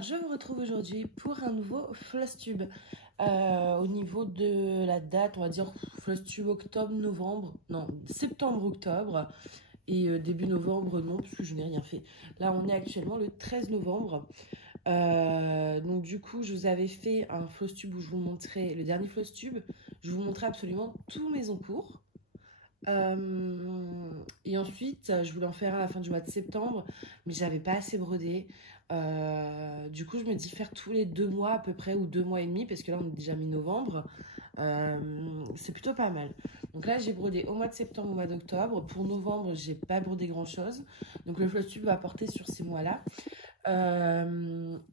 Alors, je vous retrouve aujourd'hui pour un nouveau Flosstube. Au niveau de la date, on va dire Flosstube octobre-novembre, non, septembre-octobre. Et début novembre, non, parce que je n'ai rien fait. Là, on est actuellement le 13 novembre. Donc du coup, je vous avais fait un Flosstube où je vous montrais, le dernier Flosstube, je vous montrais absolument tous mes encours. Et ensuite, je voulais en faire à la fin du mois de septembre, mais j'avais pas assez brodé. Du coup, je me dis faire tous les 2 mois à peu près, ou 2 mois et demi, parce que là, on est déjà mi-novembre. C'est plutôt pas mal. Donc là, j'ai brodé au mois de septembre, au mois d'octobre. Pour novembre, j'ai pas brodé grand-chose. Donc le Flosstube va porter sur ces mois-là.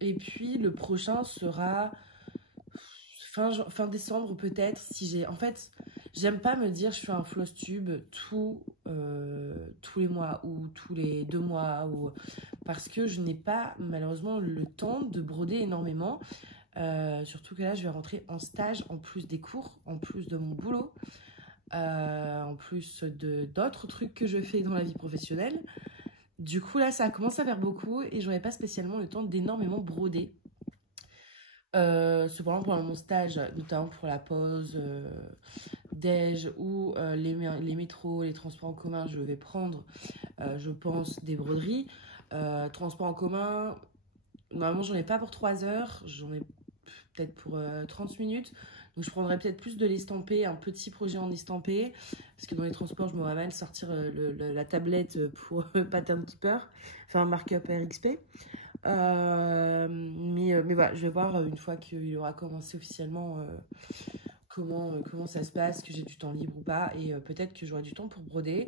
Et puis, le prochain sera fin décembre peut-être. Si j'ai... En fait, j'aime pas me dire je fais un Flosstube tous les mois ou tous les 2 mois. Parce que je n'ai pas malheureusement le temps de broder énormément. Surtout que là, je vais rentrer en stage en plus des cours, en plus de mon boulot, en plus d'autres trucs que je fais dans la vie professionnelle. Du coup, là, ça commence à faire beaucoup et j'aurais pas spécialement le temps d'énormément broder. Cependant, pendant mon stage, notamment pour la pause déj ou les métros, les transports en commun, je vais prendre, je pense, des broderies. Transports en commun, normalement, j'en ai pas pour 3 heures, j'en ai peut-être pour 30 minutes. Donc, je prendrai peut-être plus de l'estampé, un petit projet en estampé. Parce que dans les transports, je me vois mal sortir la tablette pour Pattern Keeper, enfin un markup RXP. Mais voilà, je vais voir une fois qu'il aura commencé officiellement comment ça se passe, que j'ai du temps libre ou pas. Et peut-être que j'aurai du temps pour broder.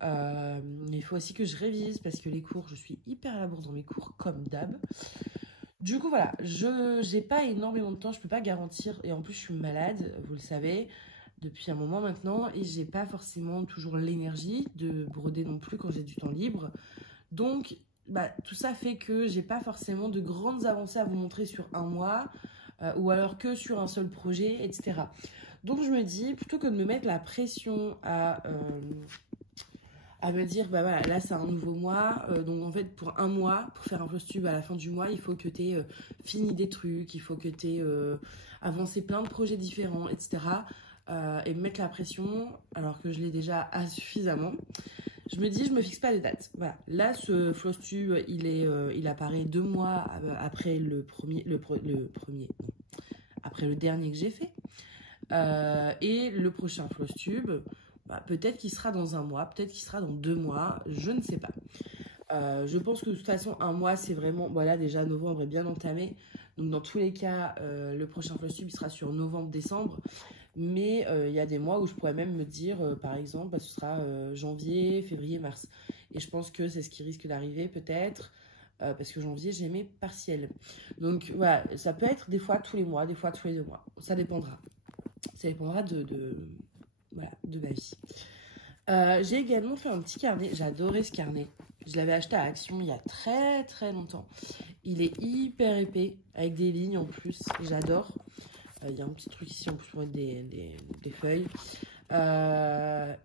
Mais il faut aussi que je révise parce que les cours, je suis hyper à la bourre dans mes cours, comme d'hab. Du coup, voilà, je n'ai pas énormément de temps, je peux pas garantir. Et en plus, je suis malade, vous le savez, depuis un moment maintenant. Et j'ai pas forcément toujours l'énergie de broder non plus quand j'ai du temps libre. Donc, tout ça fait que j'ai pas forcément de grandes avancées à vous montrer sur un mois. Ou alors que sur un seul projet, etc. Donc, je me dis, plutôt que de me mettre la pression à me dire, voilà, là c'est un nouveau mois, donc en fait pour un mois, pour faire un Flosstube à la fin du mois, il faut que tu aies fini des trucs, il faut que tu aies avancé plein de projets différents, etc. Et me mettre la pression, alors que je l'ai déjà suffisamment. Je me dis, je me fixe pas de date. Voilà. Là, ce Flosstube, il apparaît 2 mois après après le dernier que j'ai fait. Et le prochain Flosstube, peut-être qu'il sera dans un mois, peut-être qu'il sera dans 2 mois, je ne sais pas. Je pense que de toute façon, un mois, c'est vraiment... Voilà, déjà, novembre est bien entamé. Donc, dans tous les cas, le prochain Flosstube, il sera sur novembre-décembre. Mais il y a des mois où je pourrais même me dire, par exemple, ce sera janvier, février, mars. Et je pense que c'est ce qui risque d'arriver, peut-être. Parce que janvier, j'ai mes partiels. Donc, voilà, ça peut être des fois tous les mois, des fois tous les 2 mois. Ça dépendra. Ça dépendra de ma vie. J'ai également fait un petit carnet. J'adorais ce carnet. Je l'avais acheté à Action il y a très très longtemps. Il est hyper épais, avec des lignes en plus. J'adore. Il y a un petit truc ici en plus pour mettre des feuilles.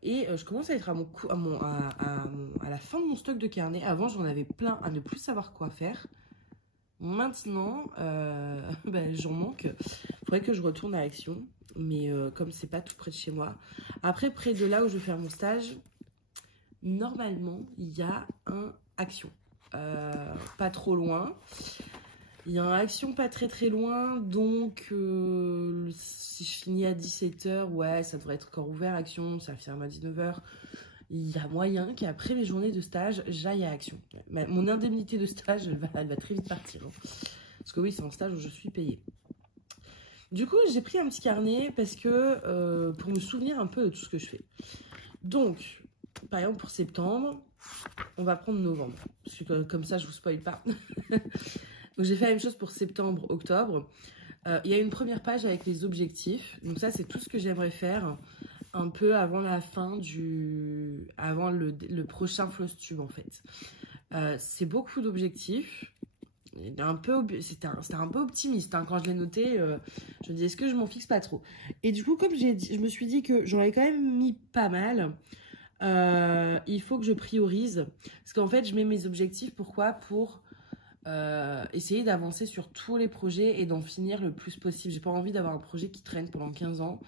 Et je commence à être à la fin de mon stock de carnet. Avant, j'en avais plein à ne plus savoir quoi faire. Maintenant, j'en manque. Il faudrait que je retourne à Action. Mais comme c'est pas tout près de chez moi. Après, près de là où je vais faire mon stage, normalement, il y a un Action. Pas trop loin. Il y a un Action pas très très loin. Donc, si je finis à 17h, ouais, ça devrait être encore ouvert Action. Ça ferme à 19h. Il y a moyen qu'après mes journées de stage, j'aille à Action. Mon indemnité de stage, elle va très vite partir. Hein. Parce que oui, c'est un stage où je suis payée. Du coup, j'ai pris un petit carnet parce que pour me souvenir un peu de tout ce que je fais. Donc, par exemple, pour septembre, on va prendre novembre. Parce que comme ça, je ne vous spoil pas. Donc, j'ai fait la même chose pour septembre, octobre. Il y a une première page avec les objectifs. Donc, ça, c'est tout ce que j'aimerais faire un peu avant la fin avant le prochain Flosstube, en fait. C'est beaucoup d'objectifs. C'était un peu optimiste hein, quand je l'ai noté. Je me dis est-ce que je m'en fixe pas trop. Et du coup comme j'ai dit, je me suis dit que j'en avais quand même mis pas mal. Il faut que je priorise parce qu'en fait je mets mes objectifs. Pourquoi? Pour essayer d'avancer sur tous les projets et d'en finir le plus possible. J'ai pas envie d'avoir un projet qui traîne pendant 15 ans.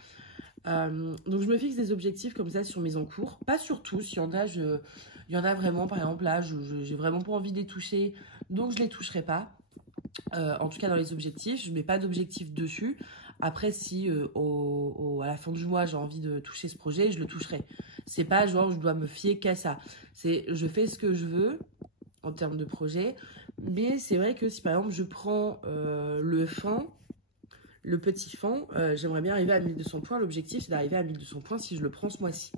Donc je me fixe des objectifs comme ça sur mes encours. Pas sur tous, il y en a vraiment, par exemple là, j'ai vraiment pas envie de les toucher, donc je les toucherai pas. En tout cas dans les objectifs, je mets pas d'objectif dessus. Après si à la fin du mois j'ai envie de toucher ce projet, je le toucherai. C'est pas genre je dois me fier qu'à ça. C'est je fais ce que je veux en termes de projet. Mais c'est vrai que si par exemple je prends le petit fond, j'aimerais bien arriver à 1200 points. L'objectif c'est d'arriver à 1200 points si je le prends ce mois-ci.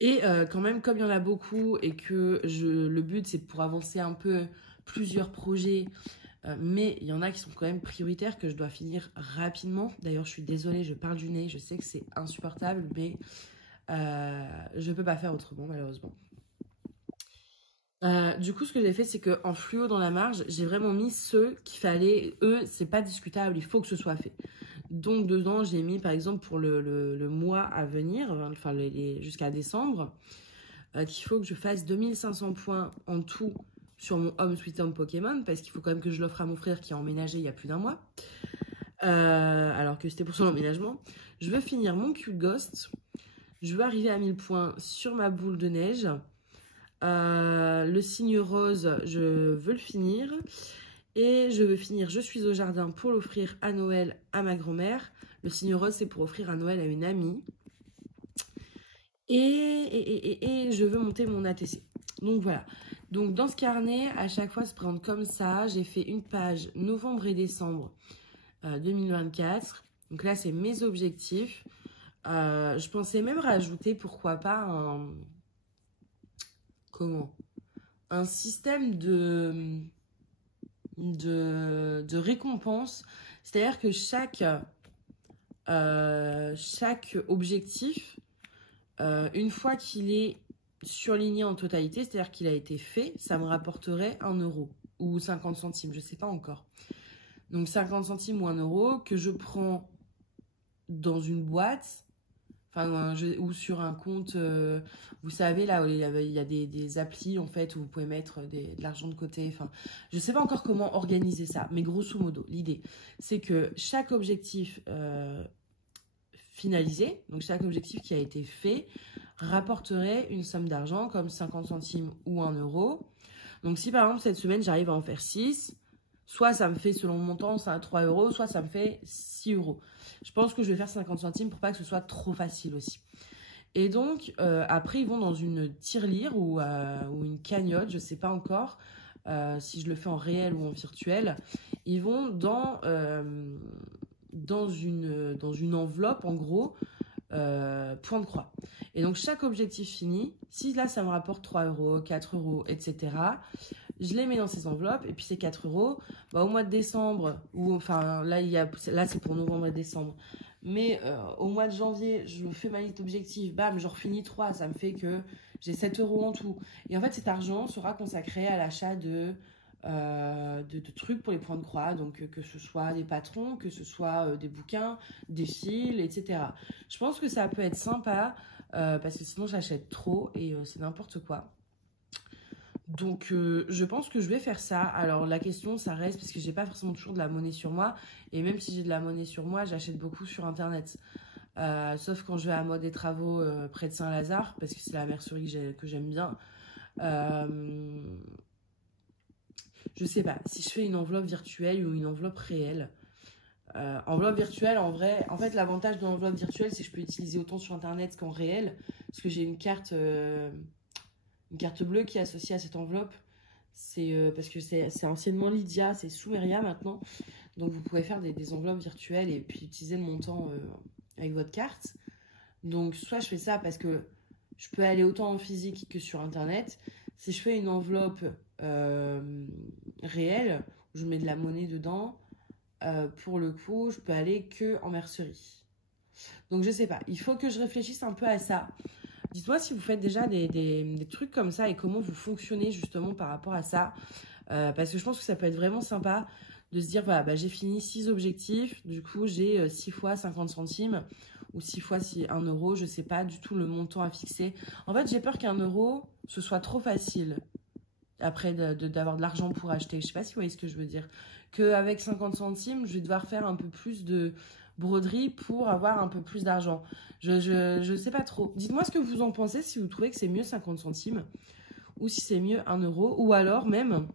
Et quand même, comme il y en a beaucoup et que le but c'est pour avancer un peu plusieurs projets, mais il y en a qui sont quand même prioritaires que je dois finir rapidement. D'ailleurs, je suis désolée, je parle du nez, je sais que c'est insupportable, mais je peux pas faire autrement malheureusement. Du coup, ce que j'ai fait, c'est qu'en fluo dans la marge, j'ai vraiment mis ceux qu'il fallait. Eux, c'est pas discutable, il faut que ce soit fait. Donc, dedans, j'ai mis, par exemple, pour le mois à venir, enfin, jusqu'à décembre, qu'il faut que je fasse 2500 points en tout sur mon Home Sweet Home Pokémon, parce qu'il faut quand même que je l'offre à mon frère qui a emménagé il y a plus d'un mois, alors que c'était pour son emménagement. Je veux finir mon Cute Ghost. Je veux arriver à 1000 points sur ma boule de neige. Le signe rose, je veux le finir. Et je veux finir Je suis au jardin pour l'offrir à Noël à ma grand-mère. Le signe rose, c'est pour offrir à Noël à une amie. Et je veux monter mon ATC. Donc voilà. Donc dans ce carnet, à chaque fois, se présente comme ça. J'ai fait une page novembre et décembre 2024. Donc là, c'est mes objectifs. Je pensais même rajouter, pourquoi pas, un système de récompense. C'est-à-dire que chaque objectif, une fois qu'il est surligné en totalité, c'est-à-dire qu'il a été fait, ça me rapporterait 1 euro ou 50 centimes, je ne sais pas encore. Donc 50 centimes ou 1 euro que je prends dans une boîte, ou sur un compte, vous savez, là où il y a des applis en fait où vous pouvez mettre de l'argent de côté. Enfin, je ne sais pas encore comment organiser ça, mais grosso modo, l'idée, c'est que chaque objectif finalisé, donc chaque objectif qui a été fait, rapporterait une somme d'argent comme 50 centimes ou 1 euro. Donc si par exemple cette semaine j'arrive à en faire 6, soit ça me fait selon mon montant ça 3 euros, soit ça me fait 6 euros. Je pense que je vais faire 50 centimes pour pas que ce soit trop facile aussi. Et donc après ils vont dans une tirelire ou une cagnotte, je sais pas encore si je le fais en réel ou en virtuel. Ils vont dans une enveloppe en gros point de croix. Et donc chaque objectif fini, si là ça me rapporte 3 euros, 4 euros, etc., je les mets dans ces enveloppes et puis ces 4 euros, au mois de décembre, ou enfin là c'est pour novembre et décembre, mais au mois de janvier, je fais ma liste d'objectifs, bam, j'en finis 3, ça me fait que j'ai 7 euros en tout. Et en fait cet argent sera consacré à l'achat de trucs pour les points de croix, donc que ce soit des patrons, que ce soit des bouquins, des fils, etc. Je pense que ça peut être sympa parce que sinon j'achète trop et c'est n'importe quoi. Donc je pense que je vais faire ça. Alors la question ça reste parce que j'ai pas forcément toujours de la monnaie sur moi et même si j'ai de la monnaie sur moi, j'achète beaucoup sur internet. Sauf quand je vais à Mode et Travaux près de Saint-Lazare parce que c'est la mercerie que j'aime bien. Je sais pas, si je fais une enveloppe virtuelle ou une enveloppe réelle. Enveloppe virtuelle, en vrai, en fait, l'avantage de l'enveloppe virtuelle, c'est que je peux l'utiliser autant sur internet qu'en réel. Parce que j'ai une carte bleue qui est associée à cette enveloppe. C'est parce que c'est anciennement Lydia, c'est sous Eria maintenant. Donc vous pouvez faire des enveloppes virtuelles et puis utiliser le montant avec votre carte. Donc soit je fais ça parce que je peux aller autant en physique que sur internet. Si je fais une enveloppe réelle, où je mets de la monnaie dedans, pour le coup, je peux aller que en mercerie. Donc je sais pas, il faut que je réfléchisse un peu à ça. Dites-moi si vous faites déjà des trucs comme ça et comment vous fonctionnez justement par rapport à ça. Parce que je pense que ça peut être vraiment sympa de se dire, voilà, j'ai fini 6 objectifs, du coup j'ai 6 fois 50 centimes ou 6 fois 1 euro, je sais pas du tout le montant à fixer. En fait, j'ai peur qu'un euro, ce soit trop facile. après d'avoir de l'argent pour acheter. Je sais pas si vous voyez ce que je veux dire. Qu'avec 50 centimes, je vais devoir faire un peu plus de broderie pour avoir un peu plus d'argent. Je sais pas trop. Dites-moi ce que vous en pensez, si vous trouvez que c'est mieux 50 centimes ou si c'est mieux 1 euro. Ou alors même,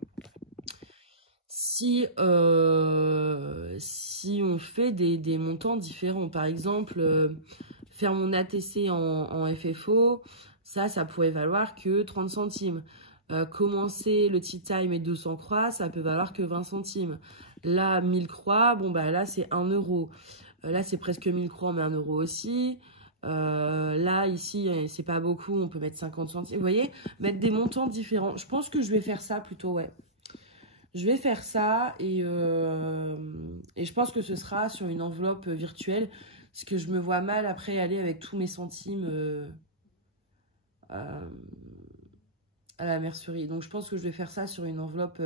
si on fait des montants différents. Par exemple, faire mon ATC en FFO, ça pourrait valoir que 30 centimes. Commencer le tea time et 200 croix, ça peut valoir que 20 centimes. Là, 1000 croix, bon bah là c'est 1 euro. Là c'est presque 1000 croix, mais 1 euro aussi. Là, ici, c'est pas beaucoup, on peut mettre 50 centimes. Vous voyez, mettre des montants différents. Je pense que je vais faire ça plutôt, ouais. Je vais faire ça et je pense que ce sera sur une enveloppe virtuelle. Parce que je me vois mal après aller avec tous mes centimes à la mercerie. Donc je pense que je vais faire ça sur une enveloppe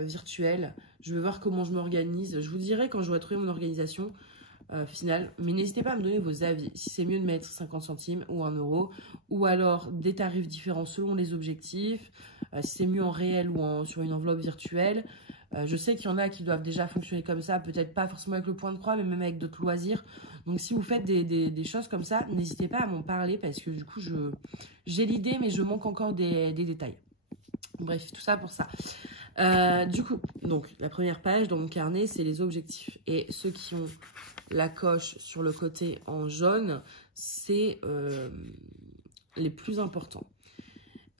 virtuelle. Je vais voir comment je m'organise. Je vous dirai quand j'aurai trouvé mon organisation finale. Mais n'hésitez pas à me donner vos avis. Si c'est mieux de mettre 50 centimes ou 1 euro. Ou alors des tarifs différents selon les objectifs. Si c'est mieux en réel ou sur une enveloppe virtuelle. Je sais qu'il y en a qui doivent déjà fonctionner comme ça. Peut-être pas forcément avec le point de croix, mais même avec d'autres loisirs. Donc si vous faites des choses comme ça, n'hésitez pas à m'en parler. Parce que du coup, j'ai l'idée, mais je manque encore des détails. Bref, tout ça pour ça. Du coup, donc la première page dans mon carnet, c'est les objectifs. Et ceux qui ont la coche sur le côté en jaune, c'est les plus importants.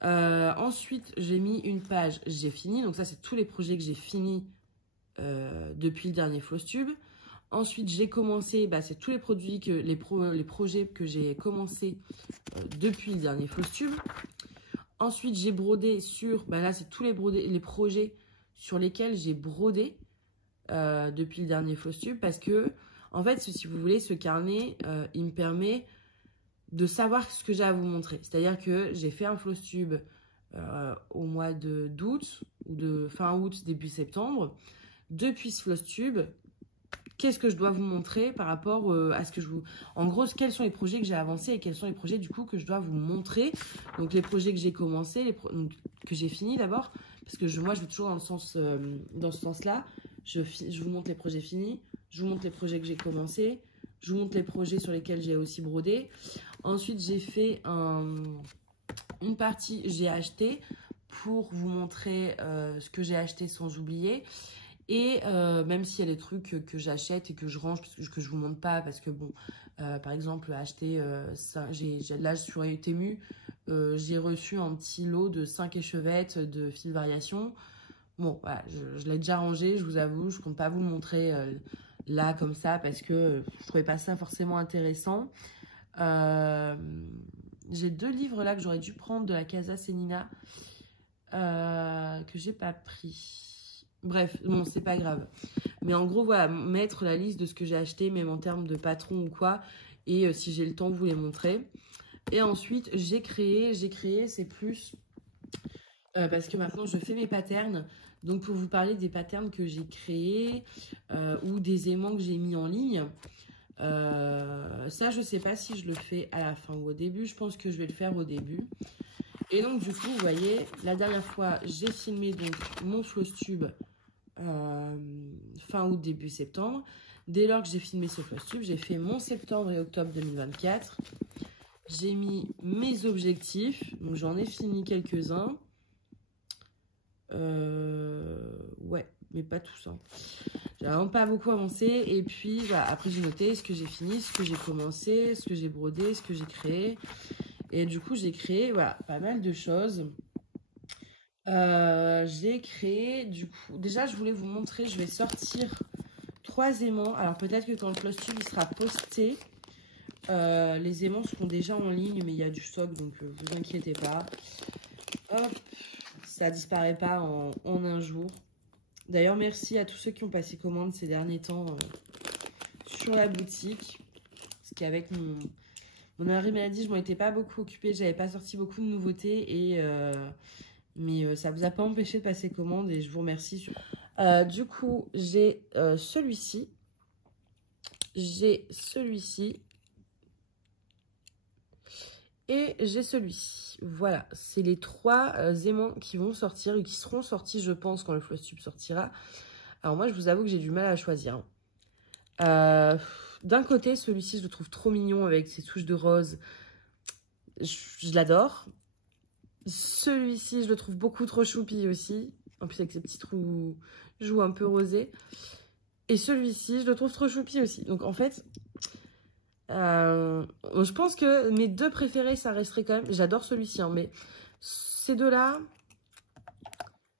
Ensuite, j'ai mis une page, j'ai fini. Donc ça, c'est tous les projets que j'ai finis depuis le dernier Flosstube. Ensuite, j'ai commencé, c'est tous les produits, les projets que j'ai commencé depuis le dernier Flosstube. Ensuite, j'ai brodé sur, là, c'est tous les projets sur lesquels j'ai brodé depuis le dernier Flosstube. Parce que, en fait, si vous voulez, ce carnet, il me permet de savoir ce que j'ai à vous montrer. C'est-à-dire que j'ai fait un Flosstube au mois d'août, ou de fin août, début septembre. Depuis ce Flosstube, qu'est-ce que je dois vous montrer par rapport à ce que je vous... En gros, quels sont les projets que j'ai avancés et quels sont les projets, du coup, que je dois vous montrer. Donc, les projets que j'ai commencés, que j'ai finis d'abord. Parce que moi, je vais toujours dans ce sens-là. Je vous montre les projets finis. Je vous montre les projets que j'ai commencés. Je vous montre les projets sur lesquels j'ai aussi brodé. Ensuite, j'ai fait une partie, j'ai acheté pour vous montrer ce que j'ai acheté sans oublier. Et même s'il y a des trucs que j'achète et que je range, que je vous montre pas, parce que bon, par exemple, acheter, là sur Temu, j'ai reçu un petit lot de 5 échevettes de fil variation. Bon, voilà, je l'ai déjà rangé, je vous avoue, je compte pas vous le montrer là comme ça, parce que je trouvais pas ça forcément intéressant. J'ai 2 livres là que j'aurais dû prendre de la Casa Senina, que j'ai pas pris. Bref, bon, c'est pas grave. Mais en gros, voilà, mettre la liste de ce que j'ai acheté, même en termes de patron ou quoi. Et si j'ai le temps, vous les montrer. Et ensuite, j'ai créé, c'est plus... parce que maintenant, je fais mes patterns. Donc, pour vous parler des patterns que j'ai créés ou des aimants que j'ai mis en ligne. Ça, je sais pas si je le fais à la fin ou au début. Je pense que je vais le faire au début. Et donc, du coup, vous voyez, la dernière fois, j'ai filmé donc mon Flosstube fin août, début septembre. Dès lors que j'ai filmé ce Flosstube, j'ai fait mon septembre et octobre 2024. J'ai mis mes objectifs. Donc, j'en ai fini quelques-uns. Ouais, mais pas tous. Hein. J'ai vraiment pas beaucoup avancé. Et puis, voilà, après, j'ai noté ce que j'ai fini, ce que j'ai commencé, ce que j'ai brodé, ce que j'ai créé. Et du coup, j'ai créé voilà, pas mal de choses. J'ai créé, du coup... Déjà, je voulais vous montrer, je vais sortir 3 aimants. Alors, peut-être que quand le Flosstube il sera posté, les aimants seront déjà en ligne, mais il y a du stock, donc vous inquiétez pas. Hop, ça disparaît pas en un jour. D'ailleurs, merci à tous ceux qui ont passé commande ces derniers temps sur la boutique. Parce qu'avec mon arrêt maladie, je m'en étais pas beaucoup occupée. J'avais pas sorti beaucoup de nouveautés. Mais ça vous a pas empêché de passer commande. Et je vous remercie. Du coup, j'ai celui-ci. J'ai celui-ci. Et j'ai celui-ci. Voilà, c'est les 3 aimants qui vont sortir et qui seront sortis, je pense, quand le Flosstube sortira. Alors moi, je vous avoue que j'ai du mal à choisir. D'un côté, celui-ci, je le trouve trop mignon avec ses touches de rose. Je l'adore. Celui-ci, je le trouve beaucoup trop choupi aussi. En plus, avec ses petits trous joues un peu rosés. Et celui-ci, je le trouve trop choupi aussi. Donc, en fait, je pense que mes 2 préférés, ça resterait quand même... J'adore celui-ci, hein, mais ces 2-là,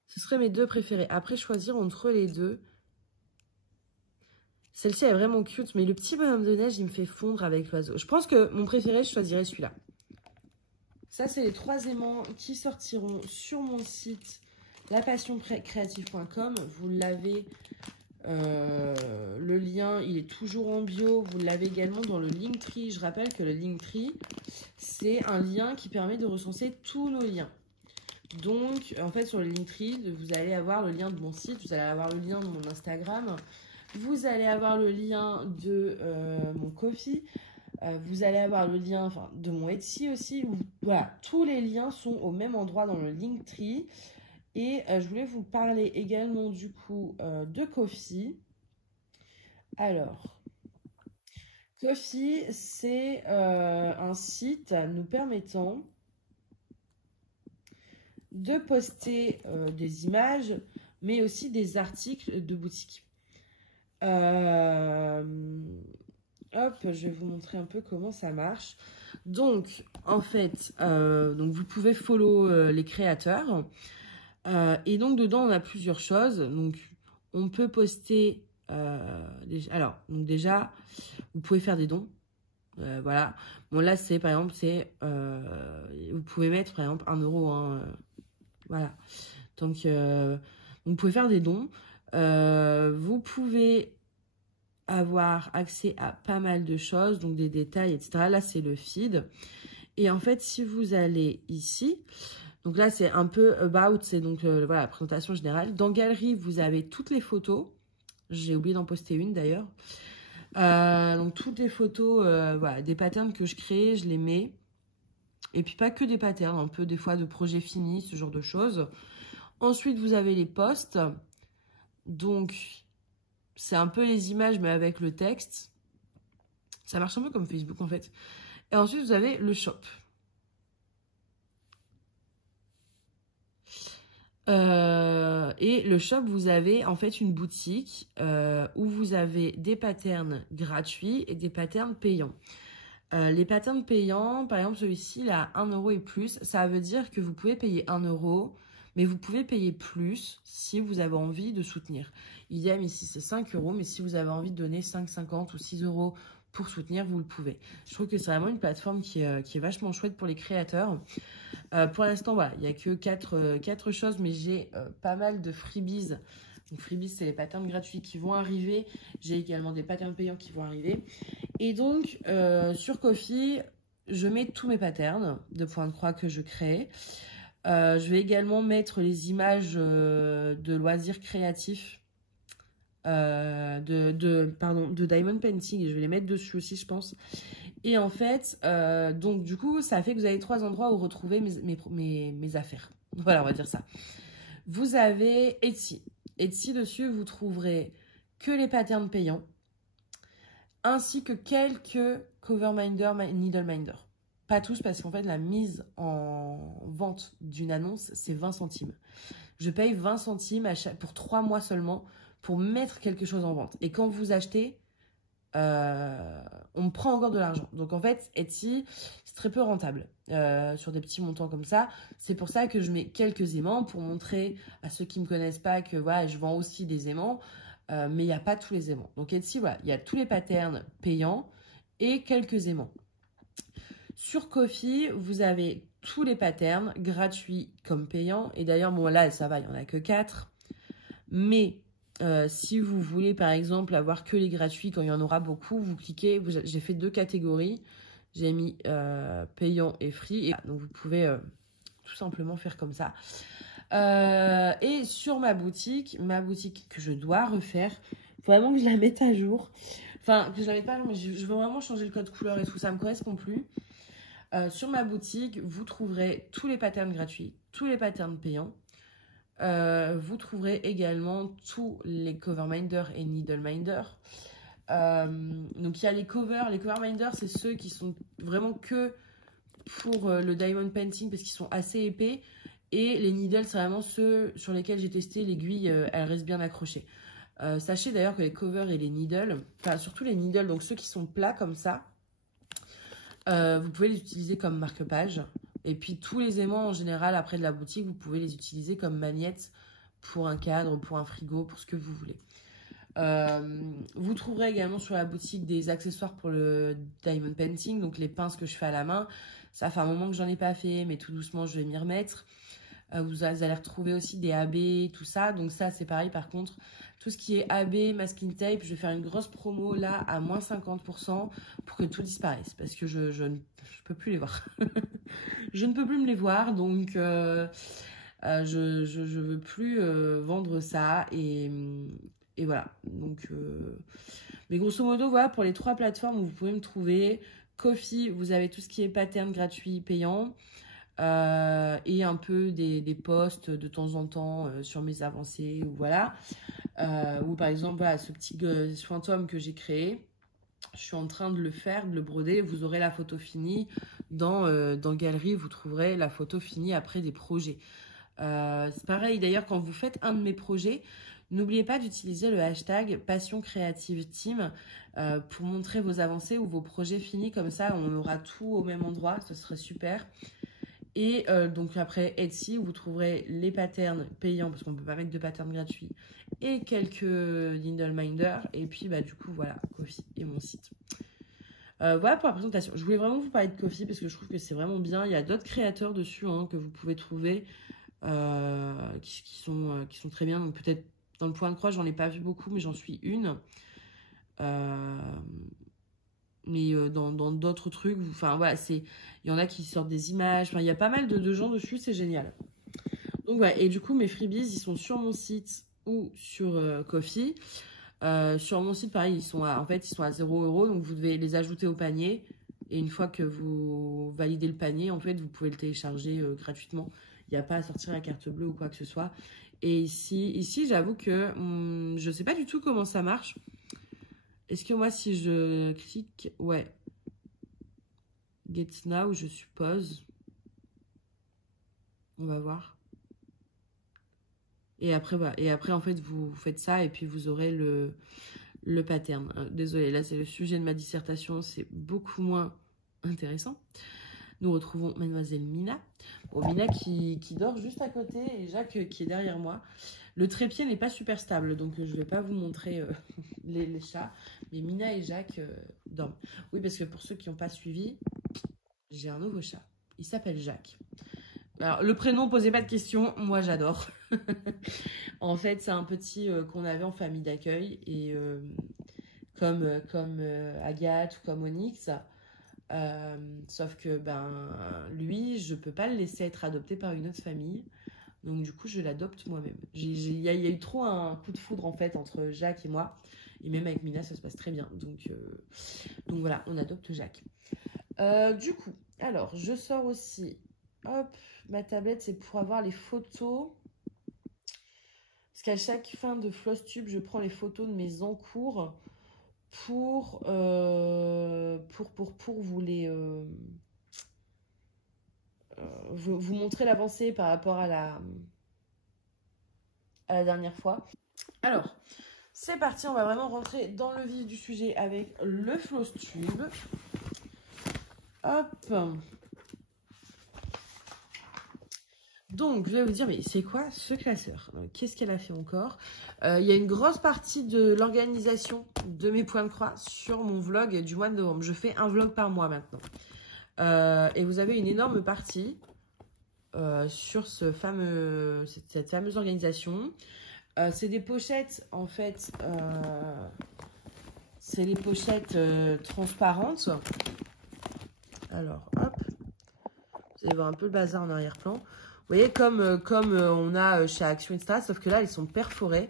ce seraient mes 2 préférés. Après, choisir entre les 2... Celle-ci est vraiment cute, mais le petit bonhomme de neige, il me fait fondre avec l'oiseau. Je pense que mon préféré, je choisirais celui-là. Ça, c'est les 3 aimants qui sortiront sur mon site lapassioncreative.com. Vous l'avez, le lien, il est toujours en bio. Vous l'avez également dans le Linktree. Je rappelle que le Linktree, c'est un lien qui permet de recenser tous nos liens. Donc, en fait, sur le Linktree, vous allez avoir le lien de mon site, vous allez avoir le lien de mon Instagram, vous allez avoir le lien de mon Ko-fi. Vous allez avoir le lien de mon Etsy aussi. Voilà, tous les liens sont au même endroit dans le Linktree. Et je voulais vous parler également du coup de Ko-fi. Alors, Ko-fi, c'est un site nous permettant de poster des images, mais aussi des articles de boutique. Hop, je vais vous montrer un peu comment ça marche. Donc, en fait, donc vous pouvez follow les créateurs. Et donc, dedans, on a plusieurs choses. Donc, on peut poster... alors, donc déjà, vous pouvez faire des dons. Voilà. Bon, là, c'est, par exemple, c'est... vous pouvez mettre, par exemple, 1 euro. Hein, voilà. Donc, vous pouvez faire des dons. Vous pouvez... avoir accès à pas mal de choses, donc des détails, etc. Là, c'est le feed. Et en fait, si vous allez ici, donc là, c'est un peu about, c'est donc voilà, la présentation générale. Dans Galerie, vous avez toutes les photos. J'ai oublié d'en poster une d'ailleurs. Donc, toutes les photos, voilà, des patterns que je crée, je les mets. Et puis, pas que des patterns, un peu des fois de projets finis, ce genre de choses. Ensuite, vous avez les posts. Donc... c'est un peu les images, mais avec le texte. Ça marche un peu comme Facebook, en fait. Et ensuite, vous avez le shop. Et le shop, vous avez en fait une boutique où vous avez des patterns gratuits et des patterns payants. Les patterns payants, par exemple, celui-ci, il a 1 euro et plus. Ça veut dire que vous pouvez payer 1 euro, mais vous pouvez payer plus si vous avez envie de soutenir. Idem, ici, c'est 5 euros, mais si vous avez envie de donner 5,50 ou 6 euros pour soutenir, vous le pouvez. Je trouve que c'est vraiment une plateforme qui est vachement chouette pour les créateurs. Pour l'instant, voilà, il n'y a que 4 choses, mais j'ai pas mal de freebies. Donc, freebies, c'est les patterns gratuits qui vont arriver. J'ai également des patterns payants qui vont arriver. Et donc, sur Ko-fi, je mets tous mes patterns de point de croix que je crée. Je vais également mettre les images de loisirs créatifs, de Diamond Painting, et je vais les mettre dessus aussi, je pense. Et en fait, donc du coup, ça fait que vous avez 3 endroits où retrouver mes affaires. Voilà, on va dire ça. Vous avez Etsy. Etsy, dessus, vous trouverez que les patterns payants, ainsi que quelques Coverminder, Needleminder. Pas tous, parce qu'en fait, la mise en vente d'une annonce, c'est 20 centimes. Je paye 20 centimes pour 3 mois seulement pour mettre quelque chose en vente. Et quand vous achetez, on me prend encore de l'argent. Donc, en fait, Etsy, c'est très peu rentable sur des petits montants comme ça. C'est pour ça que je mets quelques aimants pour montrer à ceux qui ne me connaissent pas que voilà, je vends aussi des aimants. Mais il n'y a pas tous les aimants. Donc, Etsy, voilà, il y a tous les patterns payants et quelques aimants. Sur Ko-fi, vous avez tous les patterns, gratuits comme payants. Et d'ailleurs, bon, là, ça va, il n'y en a que 4. Mais si vous voulez, par exemple, avoir que les gratuits, quand il y en aura beaucoup, vous cliquez. J'ai fait 2 catégories. J'ai mis payant et free. Et donc, vous pouvez tout simplement faire comme ça. Et sur ma boutique que je dois refaire, il faut vraiment que je la mette à jour. Enfin, que je la mette pas à jour, mais je veux vraiment changer le code couleur et tout. Ça me correspond plus. Sur ma boutique, vous trouverez tous les patterns gratuits, tous les patterns payants. Vous trouverez également tous les cover minders et needle minders. Donc il y a les cover minders, c'est ceux qui sont vraiment que pour le diamond painting parce qu'ils sont assez épais. Et les needles, c'est vraiment ceux sur lesquels j'ai testé l'aiguille, elle reste bien accrochée. Sachez d'ailleurs que les covers et les needles, enfin surtout les needles, donc ceux qui sont plats comme ça, vous pouvez les utiliser comme marque-page. Et puis tous les aimants en général après de la boutique, vous pouvez les utiliser comme magnettes pour un cadre, pour un frigo, pour ce que vous voulez. Vous trouverez également sur la boutique des accessoires pour le diamond painting, donc les pinces que je fais à la main. Ça fait un moment que j'en ai pas fait, mais tout doucement je vais m'y remettre. Vous allez retrouver aussi des AB, tout ça. Donc ça c'est pareil par contre. Tout ce qui est AB, masking tape, je vais faire une grosse promo là à moins 50% pour que tout disparaisse. Parce que je ne peux plus les voir. Je ne peux plus me les voir. Donc je veux plus vendre ça. Et voilà. Donc, mais grosso modo, voilà pour les 3 plateformes où vous pouvez me trouver. Ko-fi, vous avez tout ce qui est pattern gratuit, payant. Et un peu des posts de temps en temps sur mes avancées ou voilà. Ou par exemple voilà, ce petit fantôme que j'ai créé, je suis en train de le faire, de le broder. Vous aurez la photo finie dans Galerie, vous trouverez la photo finie après des projets. C'est pareil d'ailleurs quand vous faites un de mes projets, n'oubliez pas d'utiliser le hashtag Passion Créative Team pour montrer vos avancées ou vos projets finis, comme ça on aura tout au même endroit, ce serait super. Et donc après Etsy, vous trouverez les patterns payants parce qu'on ne peut pas mettre de patterns gratuits et quelques needle minders. Et puis bah du coup voilà, Ko-fi et mon site. Voilà pour la présentation. Je voulais vraiment vous parler de Ko-fi parce que je trouve que c'est vraiment bien. Il y a d'autres créateurs dessus hein, que vous pouvez trouver qui sont très bien. Donc peut-être dans le point de croix, j'en ai pas vu beaucoup, mais j'en suis une. Mais dans d'autres trucs, enfin voilà, il y en a qui sortent des images, enfin il y a pas mal de gens dessus, c'est génial. Donc voilà, et du coup mes freebies, ils sont sur mon site ou sur Ko-fi. Sur mon site, pareil, ils sont à 0 €, donc vous devez les ajouter au panier. Et une fois que vous validez le panier, en fait, vous pouvez le télécharger gratuitement. Il n'y a pas à sortir la carte bleue ou quoi que ce soit. Et ici j'avoue que je sais pas du tout comment ça marche. Est-ce que moi, si je clique, ouais, Get Now, je suppose. On va voir. Et après, voilà. Et après, en fait, vous faites ça et puis vous aurez le pattern. Désolée, là, c'est le sujet de ma dissertation. C'est beaucoup moins intéressant. Nous retrouvons Mademoiselle Mina. Bon, Mina qui dort juste à côté et Jacques qui est derrière moi. Le trépied n'est pas super stable, donc je ne vais pas vous montrer les chats. Mais Mina et Jacques dorment. Oui, parce que pour ceux qui n'ont pas suivi, j'ai un nouveau chat. Il s'appelle Jacques. Alors, le prénom, posez pas de questions. Moi, j'adore. En fait, c'est un petit qu'on avait en famille d'accueil. Et comme Agathe ou comme Onyx. Sauf que, lui, je peux pas le laisser être adopté par une autre famille. Donc du coup, je l'adopte moi-même. Il y a eu trop un coup de foudre en fait entre Jacques et moi. Et même avec Mina, ça se passe très bien. Donc voilà, on adopte Jacques. Du coup, alors, je sors aussi. Hop, ma tablette, c'est pour avoir les photos. Parce qu'à chaque fin de floss tube, je prends les photos de mes encours pour vous les... vous montrer l'avancée par rapport à la dernière fois. Alors, c'est parti, on va vraiment rentrer dans le vif du sujet avec le floss tube. Hop. Donc, je vais vous dire, mais c'est quoi ce classeur? Qu'est-ce qu'elle a fait encore? Il y a une grosse partie de l'organisation de mes points de croix sur mon vlog du mois de novembre. Je fais un vlog par mois maintenant. Et vous avez une énorme partie sur cette fameuse organisation. C'est des pochettes, en fait, c'est les pochettes transparentes. Alors, hop, vous allez voir un peu le bazar en arrière-plan. voyez, comme on a chez Action, etc. Sauf que là, elles sont perforées.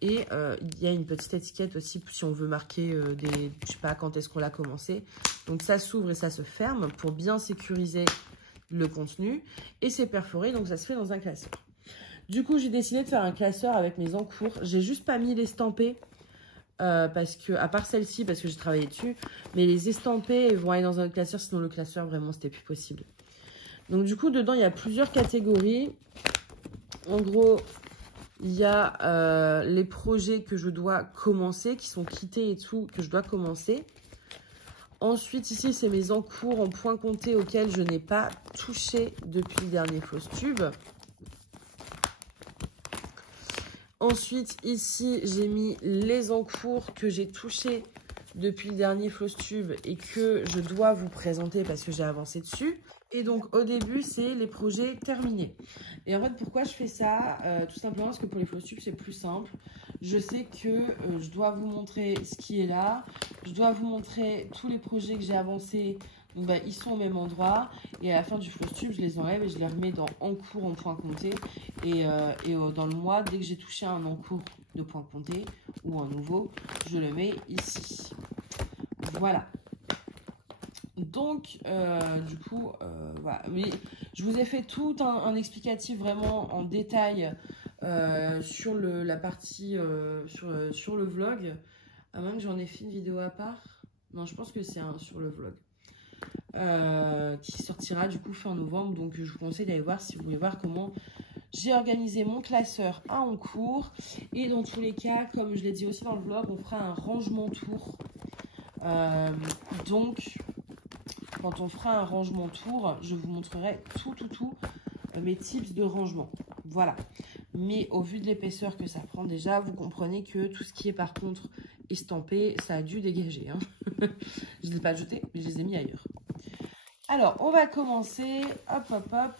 Et il y a une petite étiquette aussi si on veut marquer je sais pas quand est-ce qu'on l'a commencé. Donc ça s'ouvre et ça se ferme pour bien sécuriser le contenu. Et c'est perforé, donc ça se fait dans un classeur. Du coup, j'ai décidé de faire un classeur avec mes encours. J'ai juste pas mis l'estampé. Parce que, à part celle-ci, parce que j'ai travaillé dessus. Mais les estampés vont aller dans un autre classeur. Sinon, le classeur, vraiment, c'était plus possible. Donc du coup, dedans, il y a plusieurs catégories. En gros, il y a les projets que je dois commencer, qui sont quittés et tout, que je dois commencer. Ensuite, ici, c'est mes encours en points comptés auxquels je n'ai pas touché depuis le dernier Flosstube. Ensuite, ici, j'ai mis les encours que j'ai touchés depuis le dernier Flosstube et que je dois vous présenter parce que j'ai avancé dessus. Et donc, au début, c'est les projets terminés. Et en fait, pourquoi je fais ça? Tout simplement parce que pour les Flosstubes, c'est plus simple. Je sais que je dois vous montrer ce qui est là. Je dois vous montrer tous les projets que j'ai avancés. Donc, bah, ils sont au même endroit. Et à la fin du Flosstube, je les enlève et je les remets dans en cours en points comptés. Et dans le mois, dès que j'ai touché un encours de points comptés ou un nouveau, je le mets ici. Voilà. Donc, du coup, voilà. Mais je vous ai fait tout un explicatif vraiment en détail sur la partie, sur le vlog. À moins que j'en ai fait une vidéo à part. Non, je pense que c'est sur le vlog. Qui sortira du coup fin novembre. Donc, je vous conseille d'aller voir si vous voulez voir comment j'ai organisé mon classeur à en cours. Et dans tous les cas, comme je l'ai dit aussi dans le vlog, on fera un rangement tour. Donc... Quand on fera un rangement tour, je vous montrerai tout mes tips de rangement. Voilà. Mais au vu de l'épaisseur que ça prend déjà, vous comprenez que tout ce qui est par contre estampé, ça a dû dégager. Hein. Je ne les ai pas jetés, mais je les ai mis ailleurs. Alors, on va commencer. Hop, hop, hop.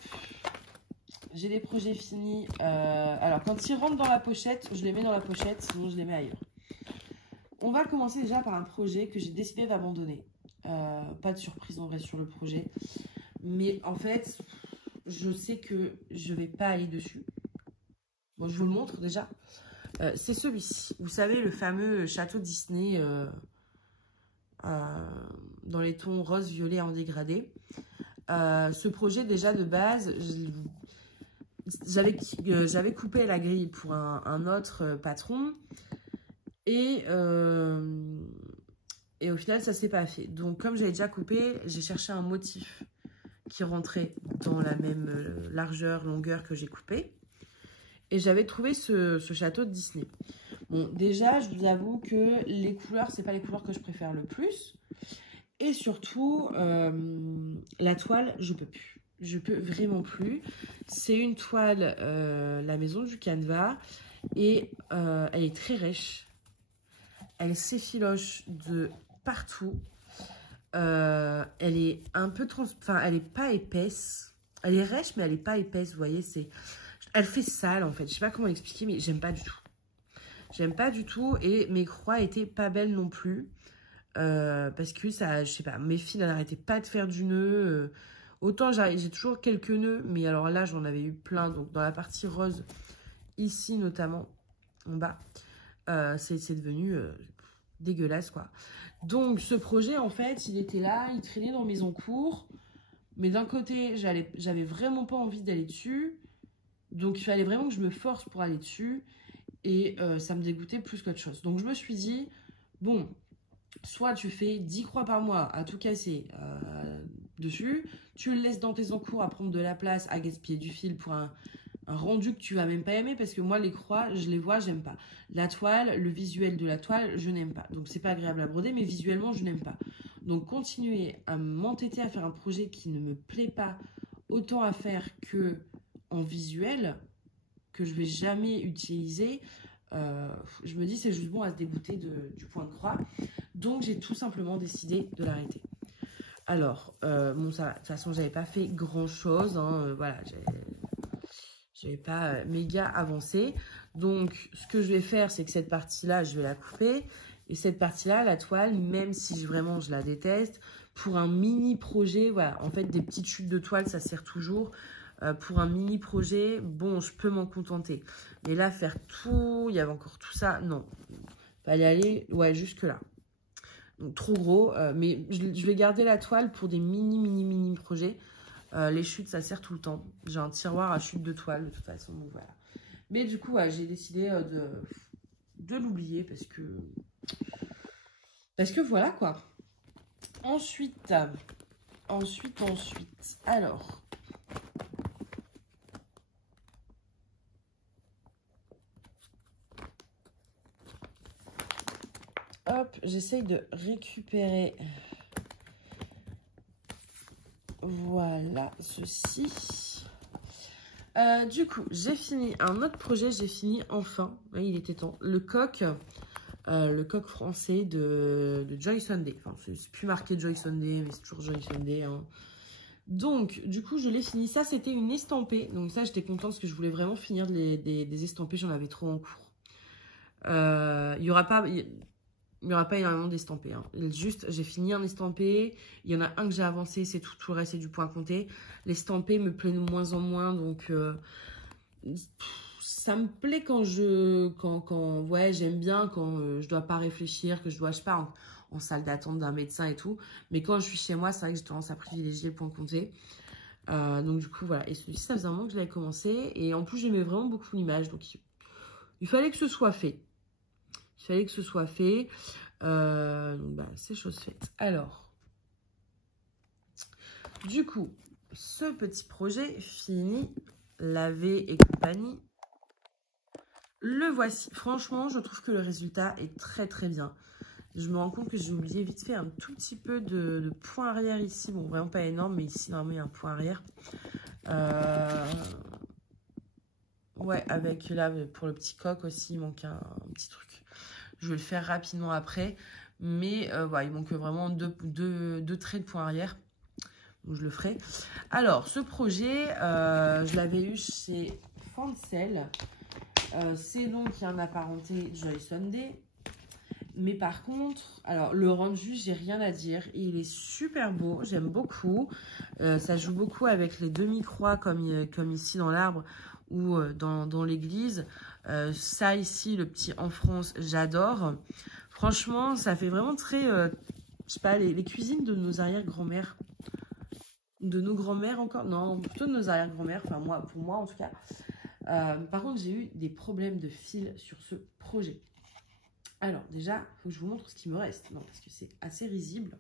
J'ai des projets finis. Alors, quand ils rentrent dans la pochette, je les mets dans la pochette, sinon je les mets ailleurs. On va commencer déjà par un projet que j'ai décidé d'abandonner. Pas de surprise en vrai sur le projet. Mais en fait, je sais que je vais pas aller dessus. Bon, je vous le montre déjà. C'est celui-ci. Vous savez, le fameux château Disney dans les tons rose, violet en dégradé. Ce projet, déjà de base, j'avais coupé la grille pour un autre patron. Et au final, ça s'est pas fait. Donc, comme j'avais déjà coupé, j'ai cherché un motif qui rentrait dans la même largeur, longueur que j'ai coupé. Et j'avais trouvé ce château de Disney. Bon, déjà, je vous avoue que les couleurs, c'est pas les couleurs que je préfère le plus. Et surtout, la toile, je peux plus. Je peux vraiment plus. C'est une toile, la maison du canevas. Et elle est très rêche. Elle s'effiloche de partout. Elle est un peu enfin, elle est pas épaisse. Elle est rêche, mais elle est pas épaisse, vous voyez. Elle fait sale, en fait. Je sais pas comment l'expliquer, mais j'aime pas du tout. J'aime pas du tout. Et mes croix étaient pas belles non plus. Parce que ça, je sais pas, mes fils, elles n'arrêtaient pas de faire du nœud. Autant j'ai toujours quelques nœuds, mais alors là, j'en avais eu plein. Donc, dans la partie rose, ici notamment, en bas, c'est devenu dégueulasse, quoi. Donc, ce projet, en fait, il était là, il traînait dans mes encours. Mais d'un côté, j'avais vraiment pas envie d'aller dessus. Donc, il fallait vraiment que je me force pour aller dessus. Et ça me dégoûtait plus qu'autre chose. Donc, je me suis dit, bon, soit tu fais 10 croix par mois à tout casser dessus. Tu le laisses dans tes encours à prendre de la place, à gaspiller du fil pour un rendu que tu vas même pas aimer, parce que moi les croix je les vois, j'aime pas. La toile, le visuel de la toile, je n'aime pas. Donc c'est pas agréable à broder, mais visuellement je n'aime pas. Donc continuer à m'entêter à faire un projet qui ne me plaît pas autant à faire que en visuel, que je vais jamais utiliser, je me dis c'est juste bon à se dégoûter du point de croix. Donc j'ai tout simplement décidé de l'arrêter. Alors bon, ça, de toute façon j'avais pas fait grand chose, hein, voilà, j'avais pas méga avancé. Donc, ce que je vais faire, c'est que cette partie-là, je vais la couper. Et cette partie-là, la toile, même si vraiment je la déteste, pour un mini projet, voilà. En fait, des petites chutes de toile, ça sert toujours. pour un mini projet, bon, je peux m'en contenter. Mais là, faire tout, il y avait encore tout ça, non. Fallait aller, ouais, jusque là. Donc, trop gros, mais je vais garder la toile pour des mini projets. Les chutes, ça sert tout le temps. J'ai un tiroir à chutes de toile, de toute façon, donc voilà. Mais du coup, ouais, j'ai décidé de l'oublier parce que voilà, quoi. Ensuite, alors... Hop, j'essaye de récupérer, voilà, ceci. Du coup, j'ai fini un autre projet, j'ai fini enfin, il était temps, le coq français de Joy Sunday. Enfin, c'est plus marqué Joy Sunday, mais c'est toujours Joy Sunday, hein. Donc, du coup, je l'ai fini. Ça, c'était une estampée. Donc ça, j'étais contente parce que je voulais vraiment finir des estampées. J'en avais trop en cours. Il n'y aura pas énormément d'estampés, hein. Juste, j'ai fini un estampé. Il y en a un que j'ai avancé, c'est tout. Tout le reste, c'est du point compté. L'estampé me plaît de moins en moins. Donc, ça me plaît quand ouais, j'aime bien quand je dois pas réfléchir, que je dois, je sais pas, en salle d'attente d'un médecin et tout. Mais quand je suis chez moi, c'est vrai que j'ai tendance à privilégier le point compté. Donc, du coup, voilà. Et celui-ci, ça faisait un moment que je l'avais commencé. Et en plus, j'aimais vraiment beaucoup l'image. Donc, il fallait que ce soit fait. Donc, bah, c'est chose faite. Alors, du coup, ce petit projet fini, lavé et compagnie. Le voici. Franchement, je trouve que le résultat est très très bien. Je me rends compte que j'ai oublié vite fait un tout petit peu de point arrière ici. Bon, vraiment pas énorme, mais ici, normalement, il y a un point arrière. Ouais, avec là, pour le petit coq aussi, il manque un petit truc. Je vais le faire rapidement après. Mais voilà, il manque vraiment deux traits de point arrière. Donc, je le ferai. Alors, ce projet, je l'avais eu chez Fancel. C'est donc un apparenté Joy Sunday. Mais par contre, alors le rendu, j'ai rien à dire. Il est super beau, j'aime beaucoup. Ça joue beaucoup avec les demi-croix comme ici dans l'arbre ou dans l'église. Ça ici, le petit en France, j'adore. Franchement, ça fait vraiment très, je sais pas, les cuisines de nos arrière-grand-mères. De nos grands-mères encore. Non, plutôt de nos arrière-grand-mères. Enfin, pour moi en tout cas. Par contre, j'ai eu des problèmes de fil sur ce projet. Alors, déjà, il faut que je vous montre ce qui me reste. Non, parce que c'est assez risible.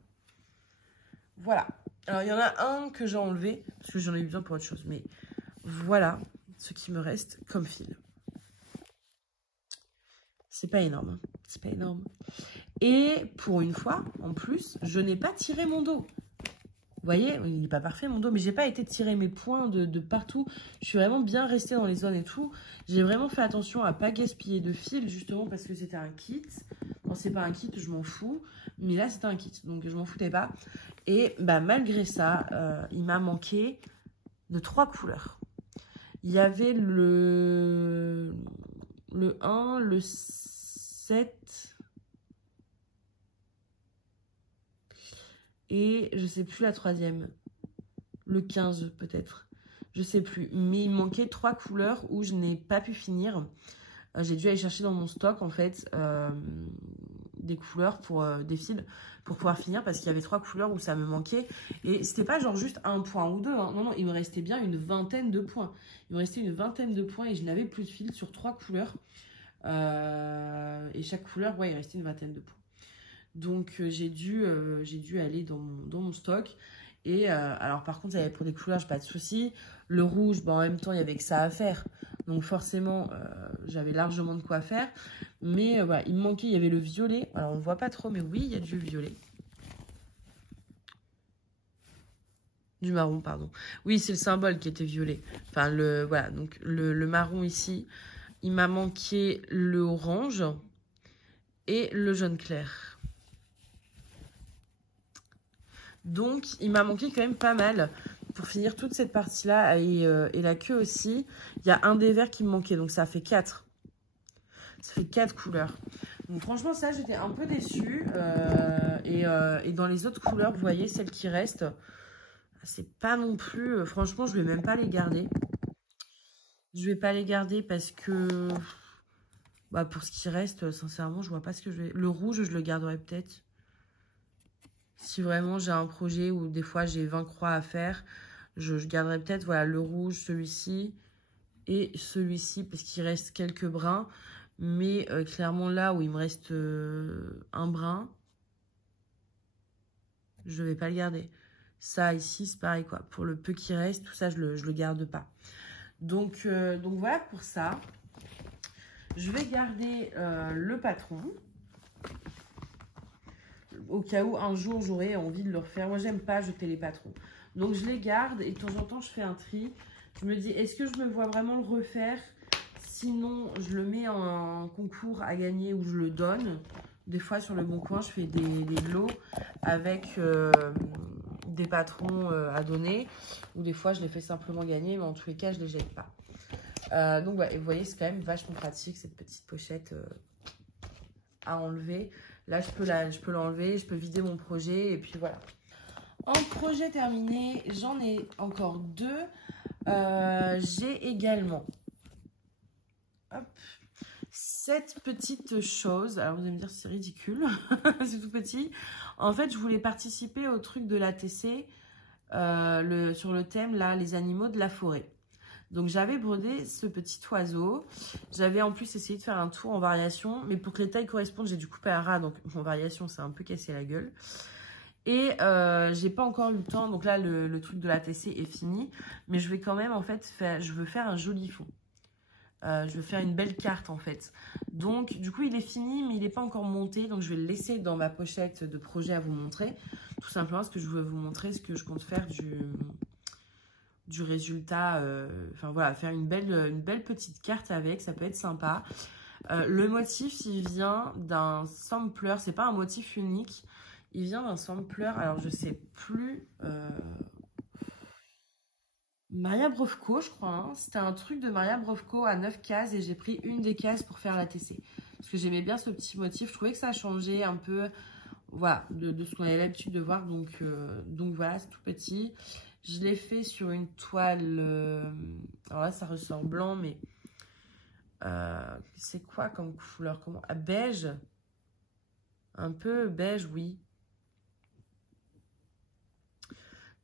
Voilà. Alors, il y en a un que j'ai enlevé, parce que j'en ai eu besoin pour autre chose. Mais voilà ce qui me reste comme fil. C'est pas énorme. C'est pas énorme. Et pour une fois, en plus, je n'ai pas tiré mon dos. Vous voyez, il n'est pas parfait mon dos, mais j'ai pas été tirer mes points de partout. Je suis vraiment bien restée dans les zones et tout. J'ai vraiment fait attention à pas gaspiller de fil, justement parce que c'était un kit. Quand c'est pas un kit, je m'en fous. Mais là, c'était un kit, donc je m'en foutais pas. Et bah, malgré ça, il m'a manqué de 3 couleurs. Il y avait le 1, le 7... Et je sais plus la troisième. Le 15 peut-être. Je sais plus. Mais il manquait 3 couleurs où je n'ai pas pu finir. J'ai dû aller chercher dans mon stock en fait des couleurs pour des fils pour pouvoir finir parce qu'il y avait 3 couleurs où ça me manquait. Et c'était pas genre juste un point ou deux. Hein. Non, non, il me restait bien une vingtaine de points. Il me restait une vingtaine de points et je n'avais plus de fil sur 3 couleurs. Et chaque couleur, ouais, il restait une vingtaine de points. Donc, j'ai dû aller dans mon stock. Et alors, par contre, pour des couleurs, j'ai pas de souci. Le rouge, en même temps, il y avait que ça à faire. Donc, forcément, j'avais largement de quoi faire. Mais voilà, il me manquait, il y avait le violet. Alors, on ne voit pas trop, mais oui, il y a du violet. Du marron, pardon. Oui, c'est le symbole qui était violet. Enfin, voilà, donc le marron ici. Il m'a manqué le orange et le jaune clair. Donc, il m'a manqué quand même pas mal pour finir toute cette partie-là et la queue aussi. Il y a un des verts qui me manquait, donc ça fait 4. Ça fait 4 couleurs. Donc, franchement, ça, j'étais un peu déçue. Et dans les autres couleurs, vous voyez, celles qui restent, C'est pas non plus... franchement, je vais même pas les garder. Je vais pas les garder parce que... Bah, pour ce qui reste, sincèrement, je vois pas ce que je vais... Le rouge, je le garderai peut-être. Si vraiment j'ai un projet où des fois j'ai 20 croix à faire, je garderai peut-être voilà, le rouge, celui-ci et celui-ci parce qu'il reste quelques brins. Mais clairement là où il me reste un brin, je vais pas le garder. Ça ici c'est pareil quoi. Pour le peu qui reste, tout ça je le garde pas. Donc voilà pour ça. Je vais garder le patron. Au cas où un jour j'aurais envie de le refaire. Moi j'aime pas jeter les patrons. Donc je les garde et de temps en temps je fais un tri. Je me dis est-ce que je me vois vraiment le refaire? Sinon je le mets en concours à gagner ou je le donne. Des fois sur le Bon Coin je fais des lots avec des patrons à donner. Ou des fois je les fais simplement gagner mais en tous les cas je les jette pas. Donc ouais, et vous voyez c'est quand même vachement pratique cette petite pochette à enlever. Là je peux l'enlever, je peux vider mon projet et puis voilà. Un projet terminé, j'en ai encore deux. J'ai également hop, cette petite chose. Alors vous allez me dire c'est ridicule, c'est tout petit. En fait je voulais participer au truc de l'ATC sur le thème là les animaux de la forêt. Donc j'avais brodé ce petit oiseau. J'avais en plus essayé de faire un tour en variation. Mais pour que les tailles correspondent, j'ai dû couper un ras. Donc en variation, c'est un peu cassé la gueule. Et j'ai pas encore eu le temps. Donc là, le truc de l'ATC est fini. Mais je vais quand même en fait faire... Je veux faire un joli fond. Je veux faire une belle carte en fait. Donc du coup, il est fini, mais il n'est pas encore monté. Donc je vais le laisser dans ma pochette de projet à vous montrer. Tout simplement parce que je veux vous montrer ce que je compte faire du résultat, enfin voilà, faire une belle petite carte avec, ça peut être sympa. Le motif, il vient d'un sampler, c'est pas un motif unique, il vient d'un sampler, alors je sais plus, Maria Brovco je crois, hein. C'était un truc de Maria Brovco à 9 cases et j'ai pris une des cases pour faire la TC. Parce que j'aimais bien ce petit motif, je trouvais que ça changeait un peu, voilà, de ce qu'on avait l'habitude de voir, donc voilà, c'est tout petit. Je l'ai fait sur une toile, alors là ça ressort blanc, mais c'est quoi comme couleur, comment, beige, un peu beige, oui.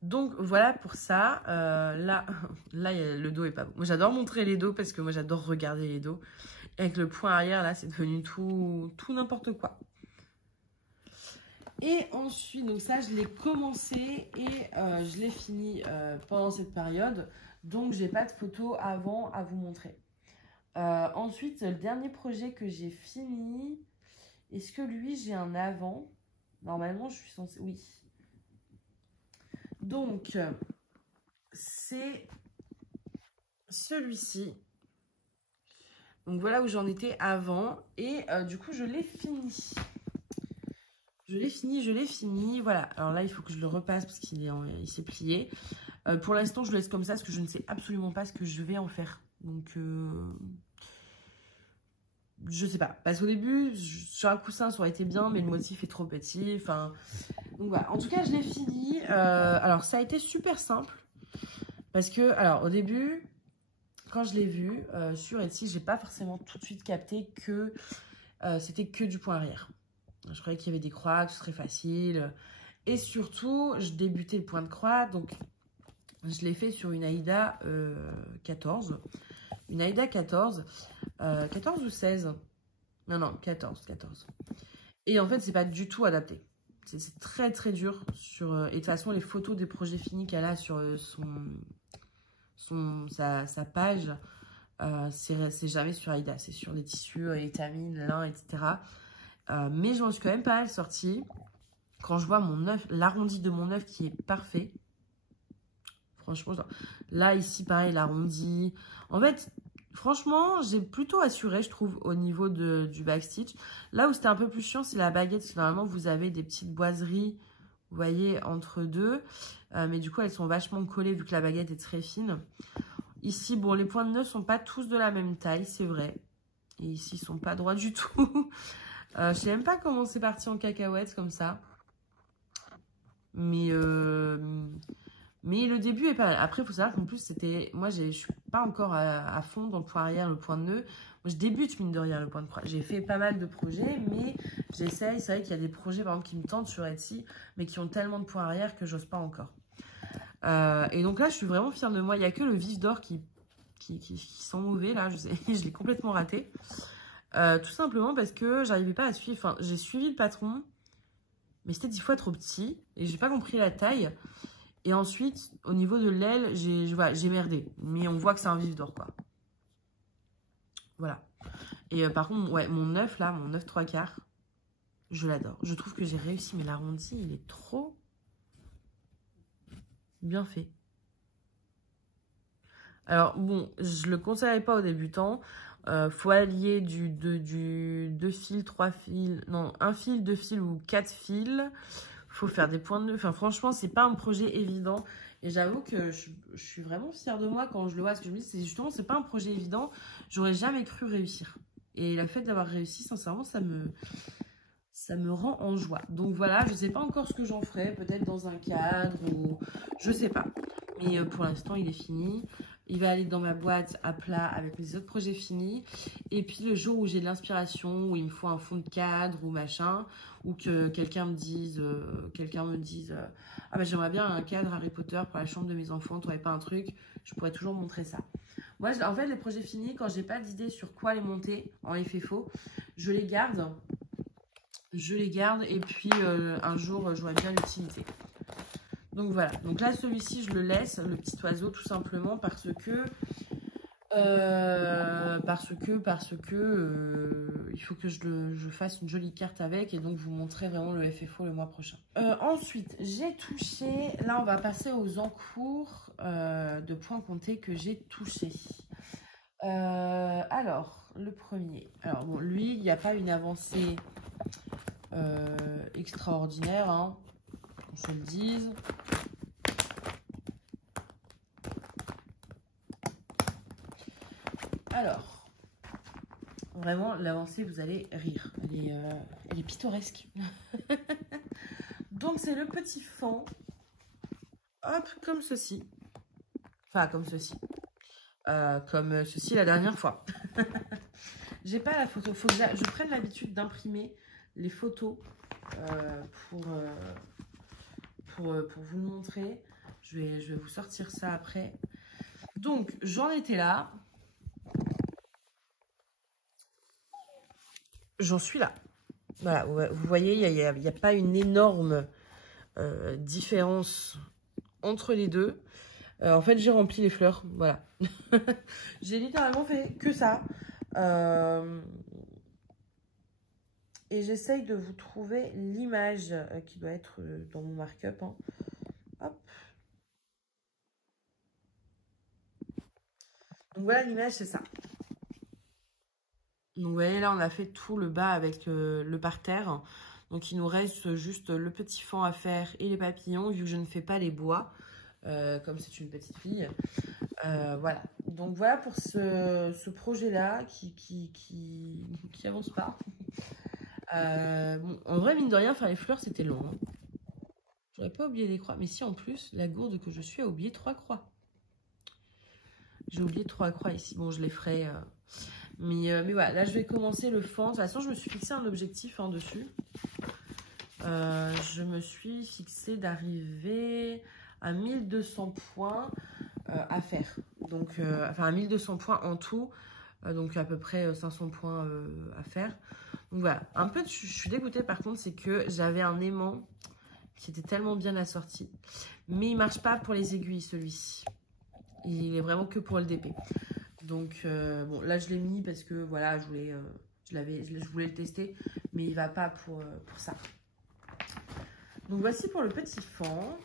Donc voilà pour ça. Là, le dos est pas bon. Moi j'adore montrer les dos parce que moi j'adore regarder les dos. Et avec le point arrière là, c'est devenu tout n'importe quoi. Et ensuite, donc ça, je l'ai commencé et je l'ai fini pendant cette période. Donc, j'ai pas de photos avant à vous montrer. Ensuite, le dernier projet que j'ai fini, est-ce que lui, j'ai un avant? Normalement, je suis censée... Oui. Donc, c'est celui-ci. Donc, voilà où j'en étais avant. Et du coup, je l'ai fini. Je l'ai fini, voilà. Alors là, il faut que je le repasse parce qu'il s'est plié. Pour l'instant, je le laisse comme ça parce que je ne sais absolument pas ce que je vais en faire. Donc, je sais pas. Parce qu'au début, sur un coussin, ça aurait été bien, mais le motif est trop petit. Enfin, donc voilà. En tout cas, je l'ai fini. Alors, ça a été super simple. Parce que, alors, au début, quand je l'ai vu sur Etsy, j'ai pas forcément tout de suite capté que c'était que du point arrière. Je croyais qu'il y avait des croix, que ce serait facile. Et surtout, je débutais le point de croix. Donc, je l'ai fait sur une Aïda 14. Une Aïda 14. 14 ou 16? Non, 14. Et en fait, c'est pas du tout adapté. C'est très, très dur. Et de toute façon, les photos des projets finis qu'elle a sur sa page, c'est jamais sur Aïda. C'est sur les tissus, étamines, lin, etc. Mais j'en suis quand même pas mal sortie. Quand je vois mon œuf, l'arrondi de mon œuf qui est parfait. Franchement, là, ici, pareil, l'arrondi. En fait, franchement, j'ai plutôt assuré, je trouve, au niveau du backstitch. Là où c'était un peu plus chiant, c'est la baguette. Parce que normalement, vous avez des petites boiseries, vous voyez, entre deux. Mais du coup, elles sont vachement collées vu que la baguette est très fine. Ici, bon, les points de nœud sont pas tous de la même taille, c'est vrai. Et ici, ils sont pas droits du tout. Je sais même pas comment c'est parti en cacahuète comme ça. Mais Mais le début est pas mal. Après, il faut savoir qu'en plus, c'était... Moi, je suis pas encore à fond dans le point arrière, le point de nœud. Moi, je débute, mine de rien, le point de croix. J'ai fait pas mal de projets, mais j'essaye. C'est vrai qu'il y a des projets, par exemple, qui me tentent sur Etsy, mais qui ont tellement de points arrière que j'ose pas encore. Et donc là, je suis vraiment fière de moi. Il n'y a que le vif d'or qui sent mauvais, là. Je sais, je l'ai complètement raté. Tout simplement parce que j'arrivais pas à suivre. Enfin, j'ai suivi le patron, mais c'était 10 fois trop petit. Et j'ai pas compris la taille. Et ensuite, au niveau de l'aile, j'ai merdé. Mais on voit que c'est un vif d'or, quoi. Voilà. Et par contre, ouais, mon 9, là, mon 9 3/4, je l'adore. Je trouve que j'ai réussi, mais l'arrondi, il est trop bien fait. Alors, bon, je le conseillerais pas aux débutants. Faut allier deux fils, 3 fils, non, un fil, 2 fils ou 4 fils. Faut faire des points de nœud. Enfin, franchement, c'est pas un projet évident. Et j'avoue que je suis vraiment fière de moi quand je le vois. Parce que je me dis, c'est justement, c'est pas un projet évident. J'aurais jamais cru réussir. Et le fait d'avoir réussi, sincèrement, ça me rend en joie. Donc voilà, je sais pas encore ce que j'en ferai. Peut-être dans un cadre ou... Je sais pas. Mais pour l'instant, il est fini. Il va aller dans ma boîte à plat avec mes autres projets finis. Et puis le jour où j'ai de l'inspiration, où il me faut un fond de cadre ou machin, ou que quelqu'un me dise, ah bah j'aimerais bien un cadre Harry Potter pour la chambre de mes enfants, t'aurais pas un truc, je pourrais toujours montrer ça. Moi, en fait, les projets finis, quand j'ai pas d'idée sur quoi les monter en effet faux, je les garde. Et puis un jour, j'aurai bien l'utilité. Donc voilà, donc là celui-ci je le laisse, le petit oiseau tout simplement parce que il faut que je fasse une jolie carte avec et donc je vous montrerai vraiment le FFO le mois prochain. Ensuite j'ai touché, là on va passer aux encours de points comptés que j'ai touchés. Alors le premier, alors bon lui il n'y a pas une avancée extraordinaire, hein, qu'on se le dise. Alors, vraiment, l'avancée, vous allez rire. Elle est pittoresque. Donc, c'est le petit fond. Hop, comme ceci. Enfin, comme ceci. Comme ceci la dernière fois. J'ai pas la photo. Faut que je prenne l'habitude d'imprimer les photos pour vous le montrer. Je vais vous sortir ça après. Donc, j'en étais là. J'en suis là. Voilà, vous voyez, il n'y a pas une énorme différence entre les deux. En fait, j'ai rempli les fleurs, voilà. J'ai littéralement fait que ça. Et j'essaye de vous trouver l'image qui doit être dans mon mark-up. Hein. Hop. Donc voilà, l'image, c'est ça. Donc vous voyez, là, on a fait tout le bas avec le parterre. Donc il nous reste juste le petit fond à faire et les papillons, vu que je ne fais pas les bois, comme c'est une petite fille. Voilà. Donc voilà pour ce projet-là qui avance pas. Bon, en vrai, mine de rien, faire les fleurs, c'était long. Hein. J'aurais pas oublié les croix. Mais si, en plus, la gourde que je suis a oublié 3 croix. J'ai oublié 3 croix ici. Bon, je les ferai... Mais voilà, là je vais commencer le fond. De toute façon, je me suis fixé un objectif hein, dessus. Je me suis fixé d'arriver à 1200 points à faire. Donc, enfin, à 1200 points en tout. Donc, à peu près 500 points à faire. Donc, voilà. Un peu, je suis dégoûtée par contre, c'est que j'avais un aimant qui était tellement bien assorti. Mais il marche pas pour les aiguilles, celui-ci. Il est vraiment que pour le DP. Donc, bon, là, je l'ai mis parce que, voilà, je voulais le tester, mais il va pas pour ça. Donc, voici pour le petit fond.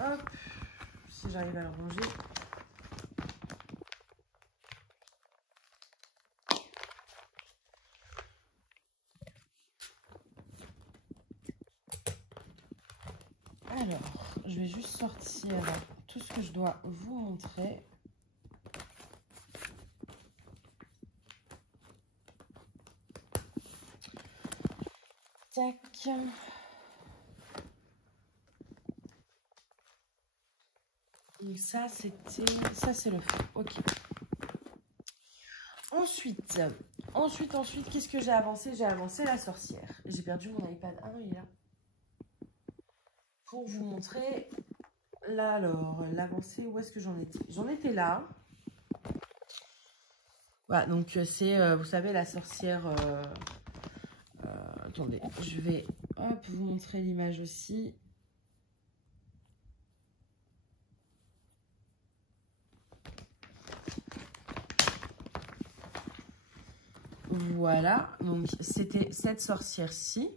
Hop, si j'arrive à le ranger. Alors, je vais juste sortir tout ce que je dois vous montrer. Tac. Donc ça, c'était... Ça, c'est le fond. Ok. Ensuite, qu'est-ce que j'ai avancé? J'ai avancé la sorcière. J'ai perdu mon iPad. Ah non, il est là. Pour vous montrer... Là, alors, l'avancée, où est-ce que j'en étais? J'en étais là. Voilà, donc c'est, vous savez, la sorcière... attendez, je vais hop, vous montrer l'image aussi. Voilà, donc c'était cette sorcière-ci.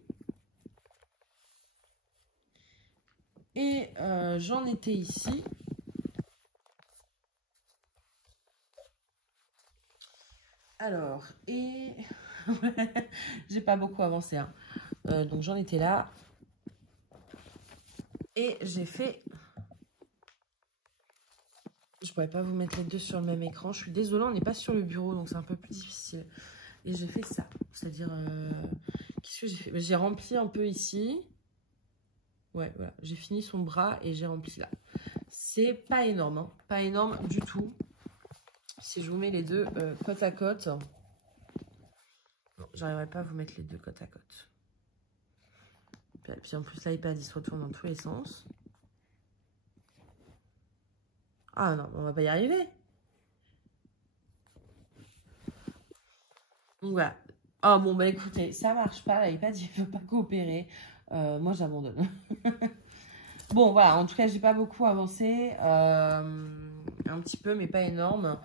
Et j'en étais ici. Alors, et j'ai pas beaucoup avancé, hein. Donc j'en étais là. Et j'ai fait... Je pourrais pas vous mettre les deux sur le même écran. Je suis désolée, on n'est pas sur le bureau, donc c'est un peu plus difficile. Et j'ai fait ça. C'est-à-dire... qu'est-ce que j'ai fait? J'ai rempli un peu ici. Ouais, voilà. J'ai fini son bras et j'ai rempli là. C'est pas énorme, hein. Pas énorme du tout. Si je vous mets les deux côte à côte... Non, j'arriverai pas à vous mettre les deux côte à côte. Et puis en plus, l'iPad, il se retourne dans tous les sens. Ah non, on va pas y arriver. Donc voilà. Oh bon, bah écoutez, ça marche pas. L'iPad, il veut pas coopérer. Moi, j'abandonne. Bon, voilà. En tout cas, j'ai pas beaucoup avancé. Un petit peu, mais pas énorme.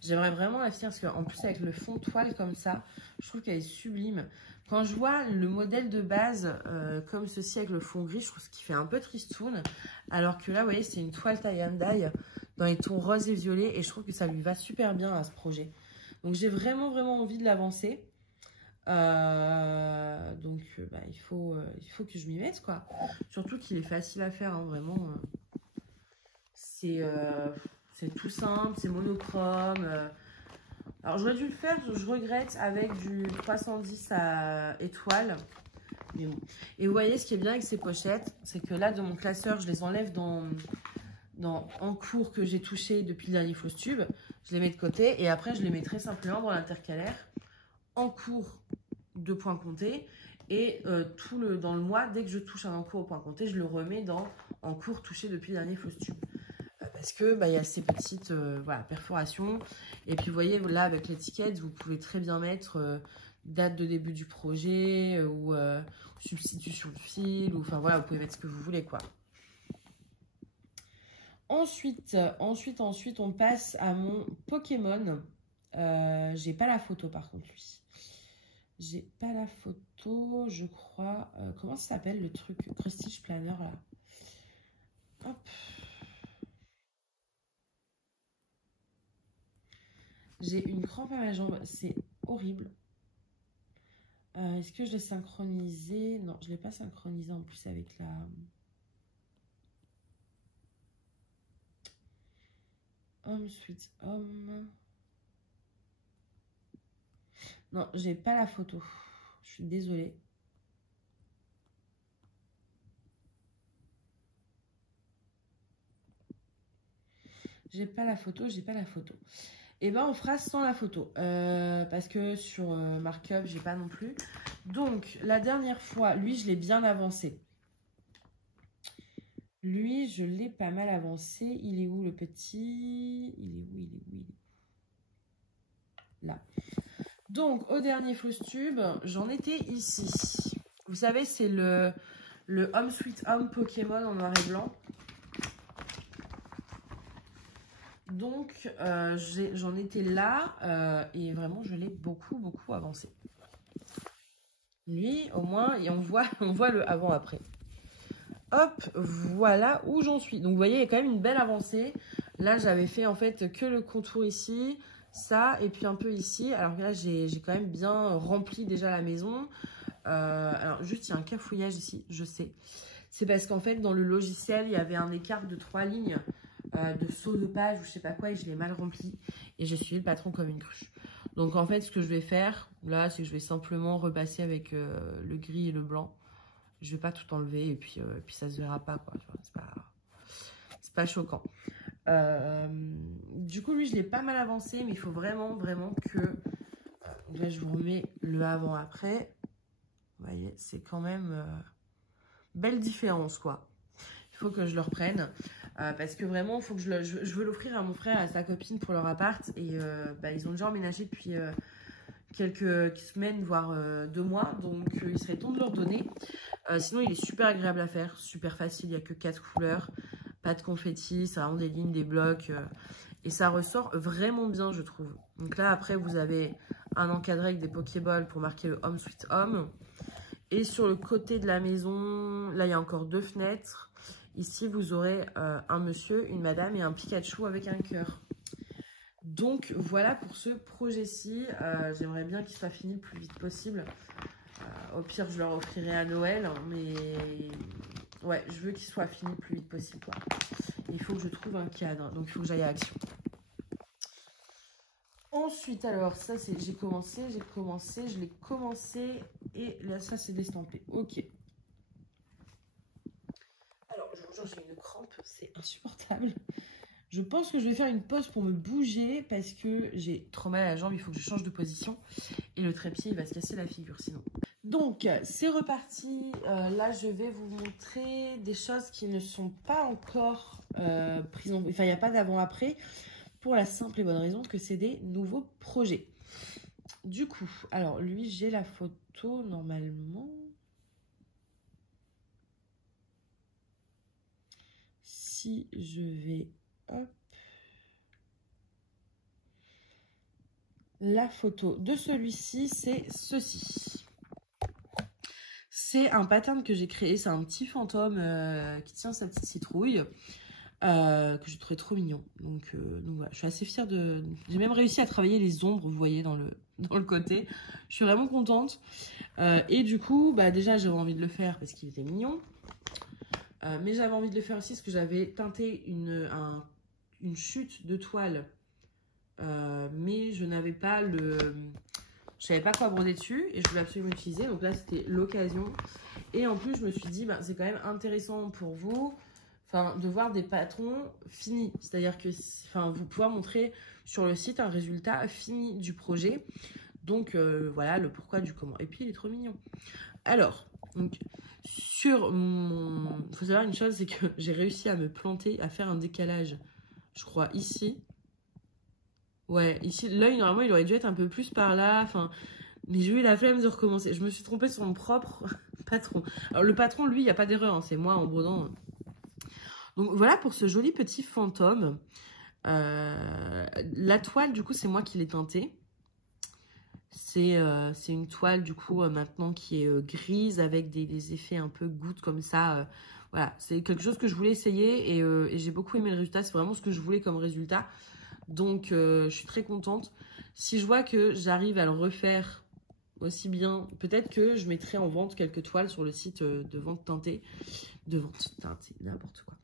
J'aimerais vraiment la finir parce qu'en plus, avec le fond toile comme ça, je trouve qu'elle est sublime. Quand je vois le modèle de base comme ceci avec le fond gris, je trouve qu'il fait un peu tristoun. Alors que là, vous voyez, c'est une toile tie and dye dans les tons rose et violet. Et je trouve que ça lui va super bien à ce projet. Donc, j'ai vraiment, vraiment envie de l'avancer. Donc, bah, il faut que je m'y mette, quoi. Surtout qu'il est facile à faire, hein, vraiment. C'est tout simple, c'est monochrome. Alors, j'aurais dû le faire, je regrette, avec du 310 à étoiles. Mais bon. Et vous voyez, ce qui est bien avec ces pochettes, c'est que là, de mon classeur, je les enlève en cours que j'ai touché depuis le dernier fausse tube. Je les mets de côté et après, je les mets très simplement dans l'intercalaire en cours de point compté. Et dans le mois, dès que je touche un encours au point compté, je le remets en cours touché depuis le dernier fausse tube. Parce que bah, y a ces petites voilà, perforations. Et puis vous voyez, là avec l'étiquette, vous pouvez très bien mettre date de début du projet ou substitution de fil. Ou, enfin voilà, vous pouvez mettre ce que vous voulez, quoi. Ensuite, on passe à mon Pokémon. J'ai pas la photo par contre, lui. J'ai pas la photo, je crois. Comment ça s'appelle le truc Prestige Planner là? Hop. J'ai une crampe à ma jambe, c'est horrible. Est-ce que je l'ai synchronisé? Non, je ne l'ai pas synchronisé en plus avec la... Home Sweet Home. Non, j'ai pas la photo. Je suis désolée. J'ai pas la photo. Et ben on fera sans la photo. Parce que sur Markup, j'ai pas non plus. Donc, la dernière fois, lui, je l'ai bien avancé. Lui, je l'ai pas mal avancé. Il est où le petit? Il est où? Là. Donc, au dernier fausse tube, j'en étais ici. Vous savez, c'est le Home Sweet Home Pokémon en noir et blanc. Donc, j'en étais là et vraiment, je l'ai beaucoup, beaucoup avancé. Lui, au moins, et on voit le avant-après. Hop, voilà où j'en suis. Donc, vous voyez, il y a quand même une belle avancée. Là, j'avais fait en fait que le contour ici, ça, et puis un peu ici. Alors que là, j'ai quand même bien rempli déjà la maison. Alors, juste, il y a un cafouillage ici, je sais. C'est parce qu'en fait, dans le logiciel, il y avait un écart de 3 lignes de saut de page ou je sais pas quoi, et je l'ai mal rempli. Et j'ai suivi le patron comme une cruche. Donc, en fait, ce que je vais faire, là, c'est que je vais simplement repasser avec le gris et le blanc. Je vais pas tout enlever et puis ça se verra pas, quoi. C'est pas choquant. Du coup, lui, je l'ai pas mal avancé, mais il faut vraiment, vraiment que... là, je vous remets le avant-après. Vous voyez, c'est quand même... belle différence, quoi. Il faut que je le reprenne. Parce que vraiment, faut que je veux l'offrir à mon frère et à sa copine pour leur appart. Et ils ont déjà emménagé depuis quelques semaines, voire 2 mois. Donc, il serait temps de leur donner. Sinon, il est super agréable à faire. Super facile. Il n'y a que 4 couleurs. Pas de confetti. C'est vraiment des lignes, des blocs. Et ça ressort vraiment bien, je trouve. Donc là, après, vous avez un encadré avec des Pokéballs pour marquer le Home Sweet Home. Et sur le côté de la maison, là, il y a encore 2 fenêtres. Ici, vous aurez un monsieur, une madame et un Pikachu avec un cœur. Donc, voilà pour ce projet-ci. J'aimerais bien qu'il soit fini le plus vite possible. Au pire, je leur offrirai à Noël. Mais ouais, je veux qu'il soit fini le plus vite possible, quoi. Il faut que je trouve un cadre. Donc, il faut que j'aille à Action. Ensuite, alors, ça, c'est je l'ai commencé. Et là, ça, c'est d'estamper. Ok. Alors, je vous jure, j'ai une crampe. C'est insupportable. Je pense que je vais faire une pause pour me bouger parce que j'ai trop mal à la jambe. Il faut que je change de position. Et le trépied, il va se casser la figure sinon. Donc, c'est reparti. Là, je vais vous montrer des choses qui ne sont pas encore prises en... Enfin, il n'y a pas d'avant-après. Pour la simple et bonne raison que c'est des nouveaux projets. Du coup, alors lui, j'ai la photo normalement. Si je vais... Hop. La photo de celui-ci, c'est ceci. C'est un pattern que j'ai créé. C'est un petit fantôme qui tient sa petite citrouille. Que je trouvais trop mignon. Donc voilà, je suis assez fière de... J'ai même réussi à travailler les ombres, vous voyez, dans le côté. Je suis vraiment contente. Et du coup, déjà, j'avais envie de le faire parce qu'il était mignon. Mais j'avais envie de le faire aussi parce que j'avais teinté une chute de toile. Mais je n'avais pas le... Je savais pas quoi broder dessus et je voulais absolument l'utiliser. Donc là, c'était l'occasion. Et en plus, je me suis dit, c'est quand même intéressant pour vous... Enfin, de voir des patrons finis. C'est-à-dire que vous pouvez montrer sur le site un résultat fini du projet. Donc, voilà le pourquoi du comment. Et puis, il est trop mignon. Alors, donc, sur mon... Il faut savoir une chose, c'est que j'ai réussi à me planter, à faire un décalage, je crois, ici. Ouais, ici, l'œil, normalement, il aurait dû être un peu plus par là. Enfin, mais j'ai eu la flemme de recommencer. Je me suis trompée sur mon propre patron. Alors, le patron, lui, il n'y a pas d'erreur. Hein, c'est moi en brodant... Donc voilà pour ce joli petit fantôme. La toile, du coup, c'est moi qui l'ai teintée. C'est une toile, du coup, maintenant qui est grise avec des effets un peu gouttes comme ça. Voilà, c'est quelque chose que je voulais essayer et j'ai beaucoup aimé le résultat. C'est vraiment ce que je voulais comme résultat. Donc, je suis très contente. Si je vois que j'arrive à le refaire aussi bien, peut-être que je mettrai en vente quelques toiles sur le site de vente teintée. De vente teintée, n'importe quoi.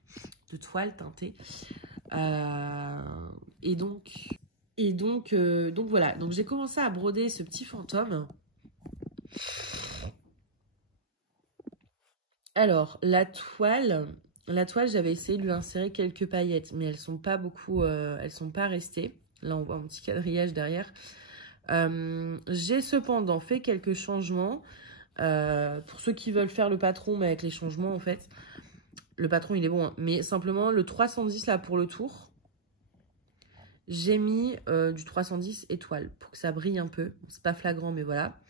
De toile teintée. Et donc voilà. Donc j'ai commencé à broder ce petit fantôme. Alors, la toile, j'avais essayé de lui insérer quelques paillettes, mais elles sont pas beaucoup, elles sont pas restées. Là, on voit un petit quadrillage derrière. J'ai cependant fait quelques changements. Pour ceux qui veulent faire le patron, mais avec les changements, en fait. Le patron, il est bon, hein. Mais simplement, le 310, là, pour le tour, j'ai mis du 310 étoiles pour que ça brille un peu. C'est pas flagrant, mais voilà.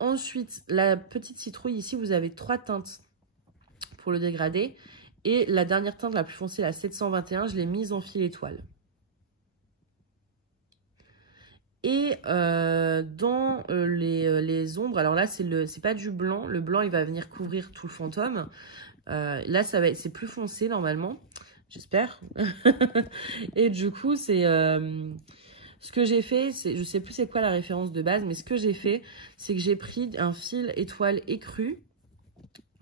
Ensuite, la petite citrouille, ici, vous avez 3 teintes pour le dégradé. Et la dernière teinte, la plus foncée, la 721, je l'ai mise en fil étoile. Et dans les ombres, alors là, c'est pas du blanc. Le blanc, il va venir couvrir tout le fantôme. Là, c'est plus foncé normalement, j'espère. Et du coup, c'est ce que j'ai fait, je sais plus c'est quoi la référence de base, mais ce que j'ai fait, c'est que j'ai pris un fil étoile écru.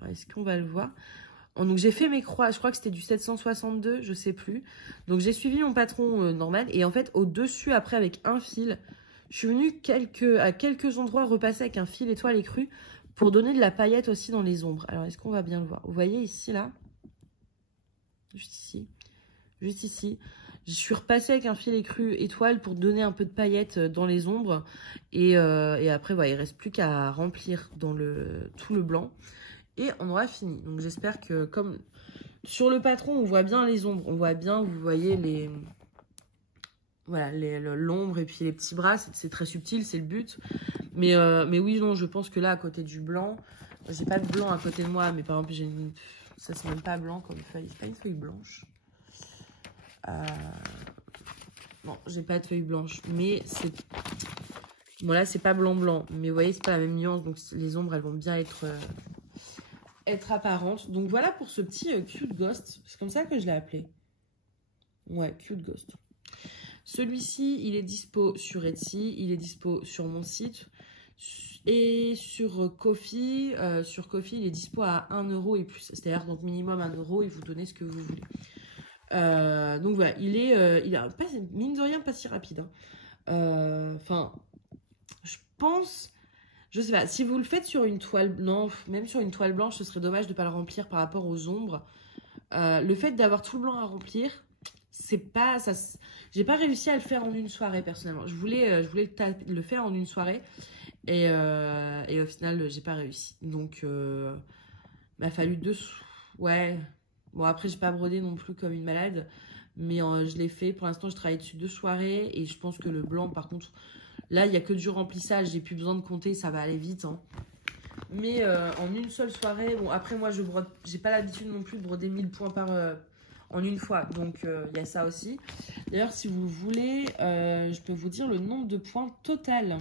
Est-ce qu'on va le voir? Donc j'ai fait mes croix, je crois que c'était du 762, je sais plus. Donc j'ai suivi mon patron normal et en fait au-dessus après avec un fil, je suis venue à quelques endroits repasser avec un fil étoile écru pour donner de la paillette aussi dans les ombres. Alors est-ce qu'on va bien le voir? Vous voyez ici là, juste ici, juste ici. Je suis repassée avec un fil écru étoile pour donner un peu de paillettes dans les ombres. Et après, voilà, il ne reste plus qu'à remplir dans tout le blanc. Et on aura fini. Donc j'espère que comme sur le patron, on voit bien les ombres. On voit bien, vous voyez les... Voilà, l'ombre et puis les petits bras. C'est très subtil, c'est le but. Mais oui, non, je pense que là, à côté du blanc... J'ai pas de blanc à côté de moi, mais par exemple, j'ai une... Ça, c'est même pas blanc comme feuille. C'est pas une feuille blanche. Non, j'ai pas de feuille blanche. Mais c'est... Bon, là, c'est pas blanc-blanc. Mais vous voyez, c'est pas la même nuance. Donc, les ombres, elles vont bien être apparentes. Donc, voilà pour ce petit Cute Ghost. C'est comme ça que je l'ai appelé. Ouais, Cute Ghost. Celui-ci, il est dispo sur Etsy. Il est dispo sur mon site. Et sur Ko-fi, il est dispo à 1 € et plus. C'est-à-dire, donc minimum 1 €, et vous donnez ce que vous voulez. Donc voilà, il a pas, mine de rien, pas si rapide. Enfin, je pense, je sais pas, si vous le faites sur une toile, non, même sur une toile blanche, ce serait dommage de ne pas le remplir par rapport aux ombres. Le fait d'avoir tout le blanc à remplir, c'est pas, ça, j'ai pas réussi à le faire en une soirée personnellement. Je voulais le faire en une soirée. Et au final, j'ai pas réussi. Donc, il m'a fallu Ouais. Bon, après, j'ai pas brodé non plus comme une malade. Mais je l'ai fait. Pour l'instant, je travaille dessus 2 soirées. Et je pense que le blanc, par contre, là, il n'y a que du remplissage. J'ai plus besoin de compter. Ça va aller vite. Hein. Mais en une seule soirée... Bon, après, moi, je brode... J'ai pas l'habitude non plus de broder 1000 points en une fois. Donc, il y a ça aussi. D'ailleurs, si vous voulez, je peux vous dire le nombre de points total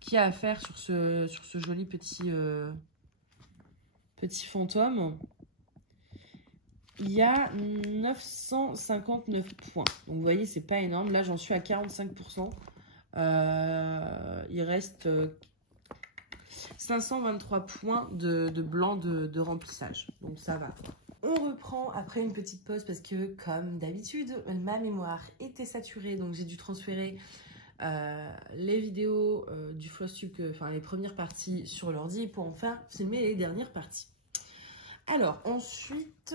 qu'il y a à faire sur ce joli petit fantôme. Il y a 959 points. Donc vous voyez, c'est pas énorme. Là, j'en suis à 45%. Il reste 523 points de blanc de remplissage. Donc ça va. On reprend après une petite pause parce que, comme d'habitude, ma mémoire était saturée. Donc j'ai dû transférer les vidéos du FlossTube, enfin les premières parties sur l'ordi pour enfin filmer les dernières parties. Alors ensuite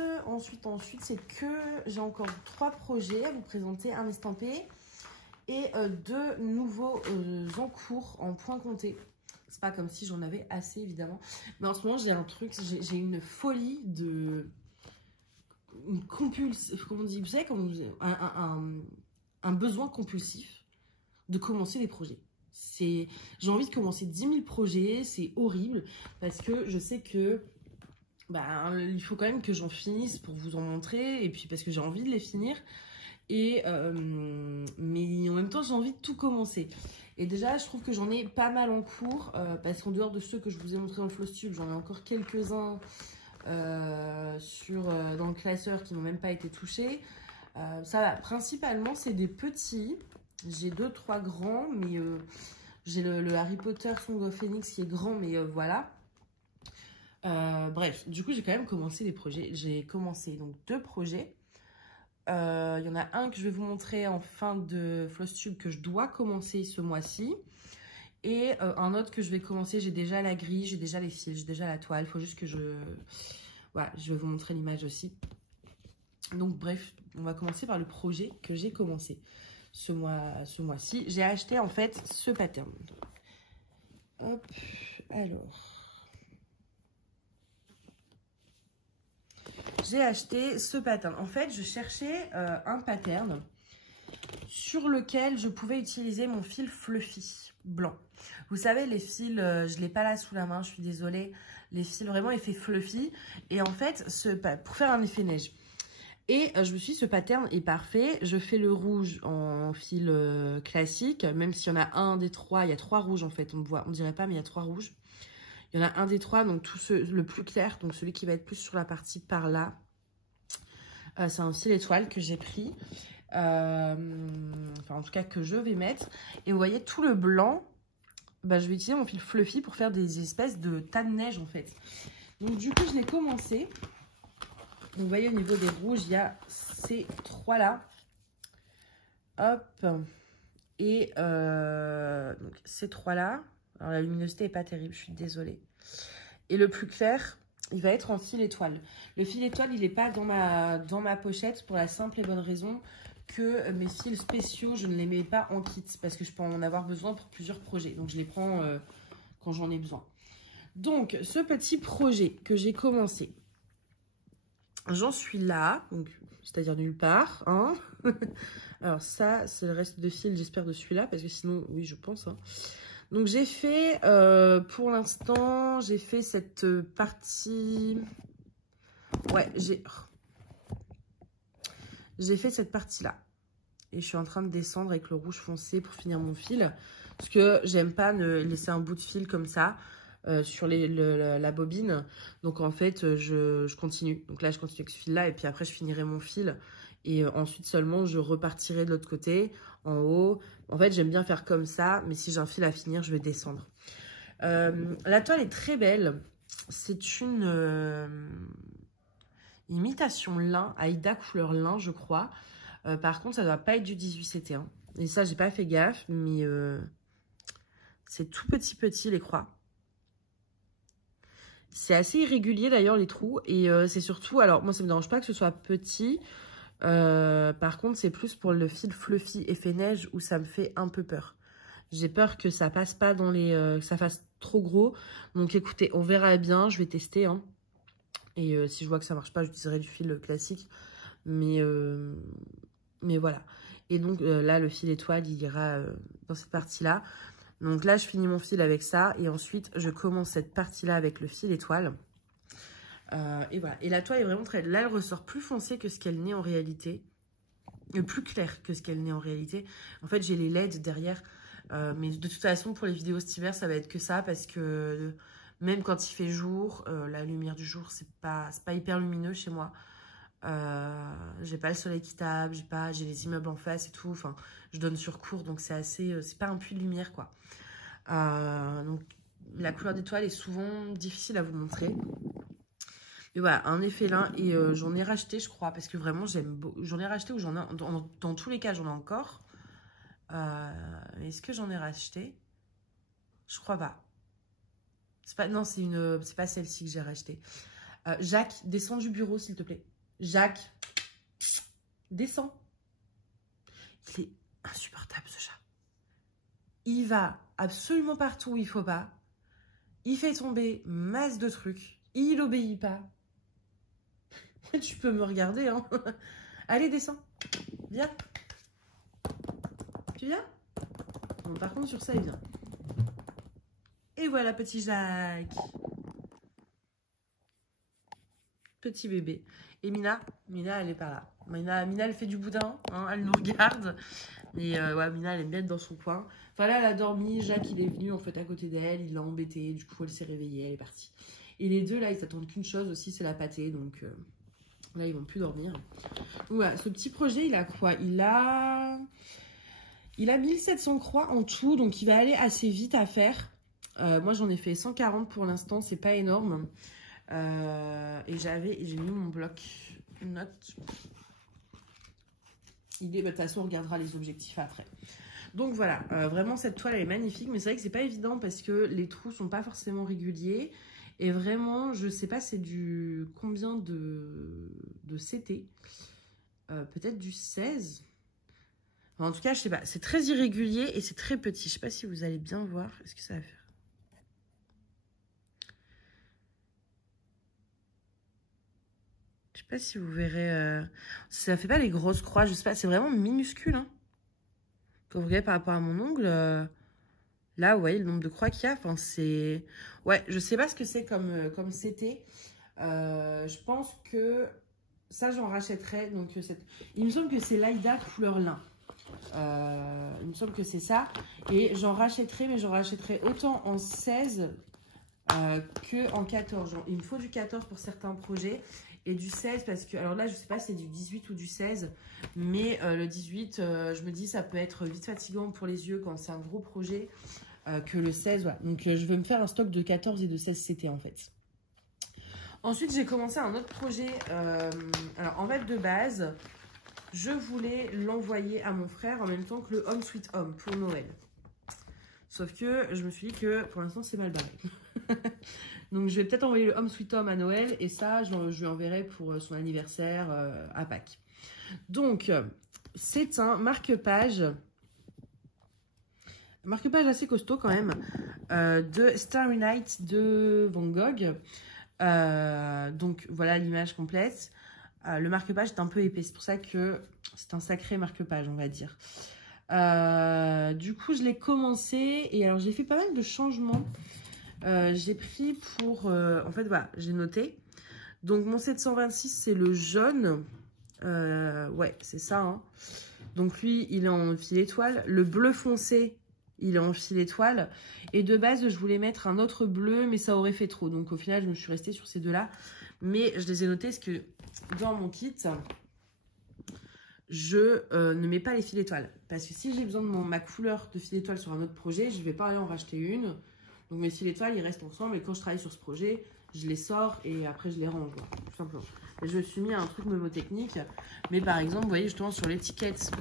c'est que j'ai encore 3 projets à vous présenter, un estampé et 2 nouveaux en cours en point compté. C'est pas comme si j'en avais assez évidemment, mais en ce moment j'ai un truc, j'ai une folie de une compulsion, comment on dit, vous savez, un besoin compulsif de commencer des projets. J'ai envie de commencer 10 000 projets, c'est horrible parce que je sais que il faut quand même que j'en finisse pour vous en montrer et puis parce que j'ai envie de les finir et mais en même temps j'ai envie de tout commencer. Et déjà je trouve que j'en ai pas mal en cours parce qu'en dehors de ceux que je vous ai montré dans le FlossTube, j'en ai encore quelques-uns dans le classeur qui n'ont même pas été touchés. Ça va, principalement c'est des petits. J'ai 2-3 grands, mais j'ai le Harry Potter Song of Phoenix qui est grand, mais voilà. Bref, du coup, j'ai quand même commencé des projets. J'ai commencé donc 2 projets. Il y en a un que je vais vous montrer en fin de FlossTube que je dois commencer ce mois-ci. Et un autre que je vais commencer, j'ai déjà la grille, j'ai déjà les fils, j'ai déjà la toile. Il faut juste que Voilà, je vais vous montrer l'image aussi. Donc bref, on va commencer par le projet que j'ai commencé ce mois-ci. J'ai acheté en fait ce pattern. Hop, alors. J'ai acheté ce pattern. En fait, je cherchais un pattern sur lequel je pouvais utiliser mon fil fluffy blanc. Vous savez, les fils, je ne l'ai pas là sous la main, je suis désolée. Les fils vraiment effet fluffy. Et en fait, pour faire un effet neige. Et je me suis dit, ce pattern est parfait. Je fais le rouge en fil classique, même s'il y en a un des 3. Il y a 3 rouges en fait, on dirait pas, mais il y a 3 rouges. Il y en a un des 3, donc le plus clair, donc celui qui va être plus sur la partie par là. C'est un fil étoile que j'ai pris. Enfin, en tout cas, que je vais mettre. Et vous voyez, tout le blanc, je vais utiliser mon fil fluffy pour faire des espèces de tas de neige en fait. Donc du coup, je l'ai commencé. Donc, vous voyez, au niveau des rouges, il y a ces 3 là. Hop. Et donc, ces 3 là. Alors, la luminosité n'est pas terrible, je suis désolée. Et le plus clair, il va être en fil étoile. Le fil étoile, il n'est pas dans ma pochette pour la simple et bonne raison que mes fils spéciaux, je ne les mets pas en kit parce que je peux en avoir besoin pour plusieurs projets. Donc, je les prends quand j'en ai besoin. Donc, ce petit projet que j'ai commencé, j'en suis là, c'est-à-dire nulle part. Hein. Alors, ça, c'est le reste de fil, j'espère, de celui-là parce que sinon, oui, je pense. Hein. Donc, j'ai fait, pour l'instant, j'ai fait cette partie... Ouais, j'ai fait cette partie-là. Et je suis en train de descendre avec le rouge foncé pour finir mon fil. Parce que j'aime pas laisser un bout de fil comme ça sur la bobine. Donc, en fait, je continue. Donc là, je continue avec ce fil-là. Et puis après, je finirai mon fil. Et ensuite seulement, je repartirai de l'autre côté, en haut. En fait, j'aime bien faire comme ça. Mais si j'ai un fil à finir, je vais descendre. La toile est très belle. C'est une imitation lin, Aïda couleur lin, je crois. Par contre, ça ne doit pas être du 18-71. Et ça, j'ai pas fait gaffe, mais c'est tout petit les croix. C'est assez irrégulier d'ailleurs les trous. Et c'est surtout, alors moi ça me dérange pas que ce soit petit. Par contre, c'est plus pour le fil fluffy effet neige où ça me fait un peu peur. J'ai peur que ça passe pas dans les... que ça fasse trop gros. Donc écoutez, on verra bien, je vais tester. Hein. Et si je vois que ça marche pas, j'utiliserai du fil classique. Mais voilà. Et donc là, le fil étoile, il ira dans cette partie-là. Donc là, je finis mon fil avec ça. Et ensuite, je commence cette partie-là avec le fil étoile. Et voilà. Et la toile est vraiment très... Là, elle ressort plus foncée que ce qu'elle n'est en réalité. Plus claire que ce qu'elle n'est en réalité. En fait, j'ai les LED derrière. Mais de toute façon, pour les vidéos cet hiver, ça va être que ça. Parce que même quand il fait jour, la lumière du jour, c'est pas hyper lumineux chez moi. J'ai pas le soleil qui tape, j'ai les immeubles en face et tout. Enfin, je donne sur cours, donc c'est assez... c'est pas un puits de lumière, quoi. Donc, la couleur d'étoile est souvent difficile à vous montrer. Mais voilà, un effet lin. Et j'en ai racheté, je crois, parce que vraiment, j'en ai racheté ou j'en ai... Dans tous les cas, j'en ai encore. Est-ce que j'en ai racheté? Je crois pas. Non, c'est pas celle-ci que j'ai racheté. Jacques, descends du bureau, s'il te plaît. Jacques, descends. Il est insupportable, ce chat. Il va absolument partout où il faut pas. Il fait tomber masse de trucs. Il obéit pas. Tu peux me regarder, hein. Allez, descends. Viens. Tu viens? Bon, par contre, sur ça, il vient. Et voilà, petit Jacques. Petit bébé. Et Mina, elle est pas là. Mina, elle fait du boudin, hein, elle nous regarde. Mais ouais, Mina, elle aime bien être dans son coin. Enfin là, elle a dormi. Jacques, il est venu en fait à côté d'elle. Il l'a embêtée. Du coup, elle s'est réveillée. Elle est partie. Et les deux, là, ils s'attendent qu'une chose aussi, c'est la pâtée. Donc là, ils vont plus dormir. Donc voilà, ce petit projet, il a quoi? Il a 1700 croix en tout. Donc, il va aller assez vite à faire. Moi, j'en ai fait 140 pour l'instant. C'est pas énorme. Et j'ai mis mon bloc note. De toute façon, on regardera les objectifs après. Donc voilà, vraiment cette toile elle est magnifique, mais c'est vrai que c'est pas évident parce que les trous sont pas forcément réguliers. Et vraiment, je sais pas c'est du combien de CT. Peut-être du 16. Enfin, en tout cas, je sais pas. C'est très irrégulier et c'est très petit. Je sais pas si vous allez bien voir. Est-ce que ça va faire? Je sais pas si vous verrez. Ça fait pas les grosses croix. Je sais pas. C'est vraiment minuscule. Hein. Quand vous regardez par rapport à mon ongle, là, vous voyez le nombre de croix qu'il y a. Enfin, c'est... Ouais, je sais pas ce que c'est comme CT. Je pense que ça, j'en rachèterai. Donc, il me semble que c'est l'Aïda couleur lin. Il me semble que c'est ça. Et j'en rachèterai, mais j'en rachèterai autant en 16 que en 14. Il me faut du 14 pour certains projets. Et du 16 parce que, alors là, je sais pas si c'est du 18 ou du 16. Mais le 18, je me dis, ça peut être vite fatigant pour les yeux quand c'est un gros projet. Que le 16, voilà. Donc, je vais me faire un stock de 14 et de 16 CT en fait. Ensuite, j'ai commencé un autre projet. Alors, en fait, de base, je voulais l'envoyer à mon frère en même temps que le Home Sweet Home pour Noël. Sauf que je me suis dit que pour l'instant, c'est mal barré. Donc je vais peut-être envoyer le Home Sweet Home à Noël et ça, je lui enverrai pour son anniversaire à Pâques. Donc, c'est un marque-page assez costaud quand même, de Starry Night de Van Gogh. Donc voilà l'image complète. Le marque-page est un peu épais, c'est pour ça que c'est un sacré marque-page, on va dire. Du coup, je l'ai commencé et alors j'ai fait pas mal de changements. J'ai pris pour... en fait, voilà, j'ai noté. Donc, mon 726, c'est le jaune. Ouais, c'est ça. Hein. Donc, lui, il est en fil étoile. Le bleu foncé, il est en fil étoile. Et de base, je voulais mettre un autre bleu, mais ça aurait fait trop. Donc, au final, je me suis restée sur ces deux-là. Mais je les ai notés parce que dans mon kit, je ne mets pas les fils étoiles. Parce que si j'ai besoin de ma couleur de fil étoile sur un autre projet, je ne vais pas aller en racheter une. Donc mes fils étoiles, ils restent ensemble. Et quand je travaille sur ce projet, je les sors et après je les range, voilà, tout simplement. Et je me suis mis à un truc mnémotechnique. Mais par exemple, vous voyez justement sur l'étiquette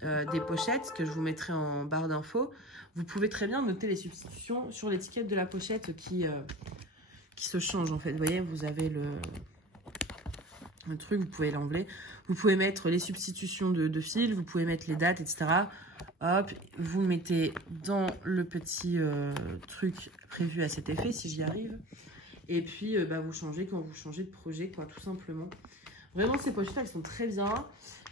des pochettes, que je vous mettrai en barre d'infos, vous pouvez très bien noter les substitutions sur l'étiquette de la pochette qui se change en fait. Vous voyez, vous avez le truc, vous pouvez l'enlever. Vous pouvez mettre les substitutions de fils, vous pouvez mettre les dates, etc. Hop, vous mettez dans le petit truc prévu à cet effet, si j'y arrive. Et puis, vous changez quand vous changez de projet, quoi, tout simplement. Vraiment, ces pochettes, elles sont très bien.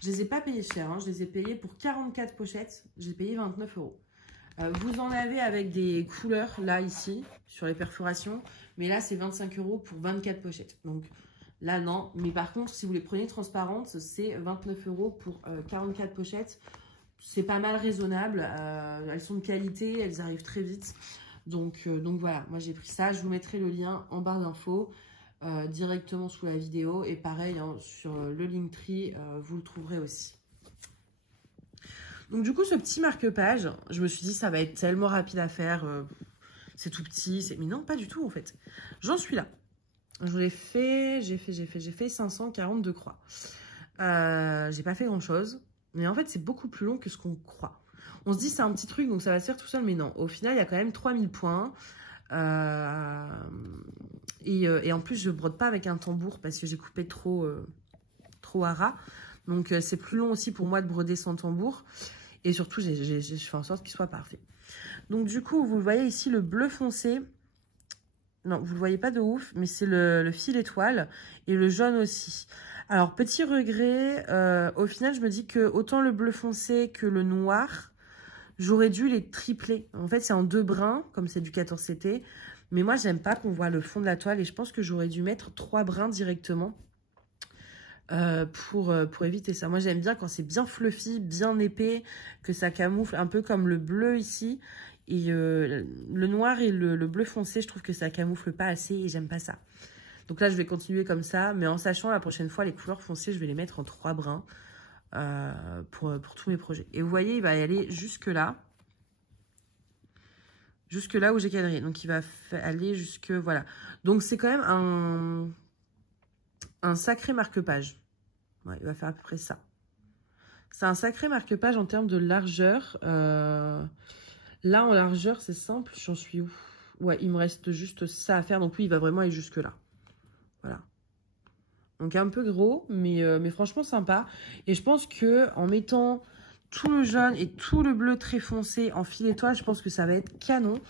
Je les ai pas payées cher, hein. Je les ai payées pour 44 pochettes. J'ai payé 29 €. Vous en avez avec des couleurs, là, ici, sur les perforations. Mais là, c'est 25 € pour 24 pochettes. Donc, là, non. Mais par contre, si vous les prenez transparentes, c'est 29 € pour 44 pochettes. C'est pas mal raisonnable. Elles sont de qualité, elles arrivent très vite. Donc voilà, moi j'ai pris ça. Je vous mettrai le lien en barre d'infos directement sous la vidéo. Et pareil, hein, sur le Linktree, vous le trouverez aussi. Donc du coup, ce petit marque-page, je me suis dit ça va être tellement rapide à faire. C'est tout petit. Mais non, pas du tout en fait. J'en suis là. J'ai fait 542 croix. J'ai pas fait grand chose. Mais en fait, c'est beaucoup plus long que ce qu'on croit. On se dit c'est un petit truc, donc ça va se faire tout seul. Mais non, au final, il y a quand même 3000 points. Et en plus, je brode pas avec un tambour parce que j'ai coupé trop à ras. Donc, c'est plus long aussi pour moi de broder sans tambour. Et surtout, j'ai fait en sorte qu'il soit parfait. Donc, du coup, vous voyez ici le bleu foncé. Non, vous le voyez pas de ouf, mais c'est le fil étoile et le jaune aussi. Alors, petit regret, au final, je me dis que autant le bleu foncé que le noir, j'aurais dû les tripler. En fait, c'est en 2 brins, comme c'est du 14 CT. Mais moi, j'aime pas qu'on voit le fond de la toile et je pense que j'aurais dû mettre 3 brins directement pour éviter ça. Moi, j'aime bien quand c'est bien fluffy, bien épais, que ça camoufle, un peu comme le bleu ici. Et le noir et le bleu foncé, je trouve que ça camoufle pas assez et j'aime pas ça. Donc là, je vais continuer comme ça, mais en sachant la prochaine fois, les couleurs foncées, je vais les mettre en 3 brins pour tous mes projets. Et vous voyez, il va y aller jusque là. Jusque là où j'ai cadré. Donc, il va aller jusque... Voilà. Donc, c'est quand même un sacré marque-page. Ouais, il va faire à peu près ça. C'est un sacré marque-page en termes de largeur. Là, en largeur, c'est simple. J'en suis où? Ouais, il me reste juste ça à faire. Donc, lui, il va vraiment aller jusque là. Voilà. Donc, un peu gros, mais franchement sympa. Et je pense que en mettant tout le jaune et tout le bleu très foncé en fil étoile, je pense que ça va être canon.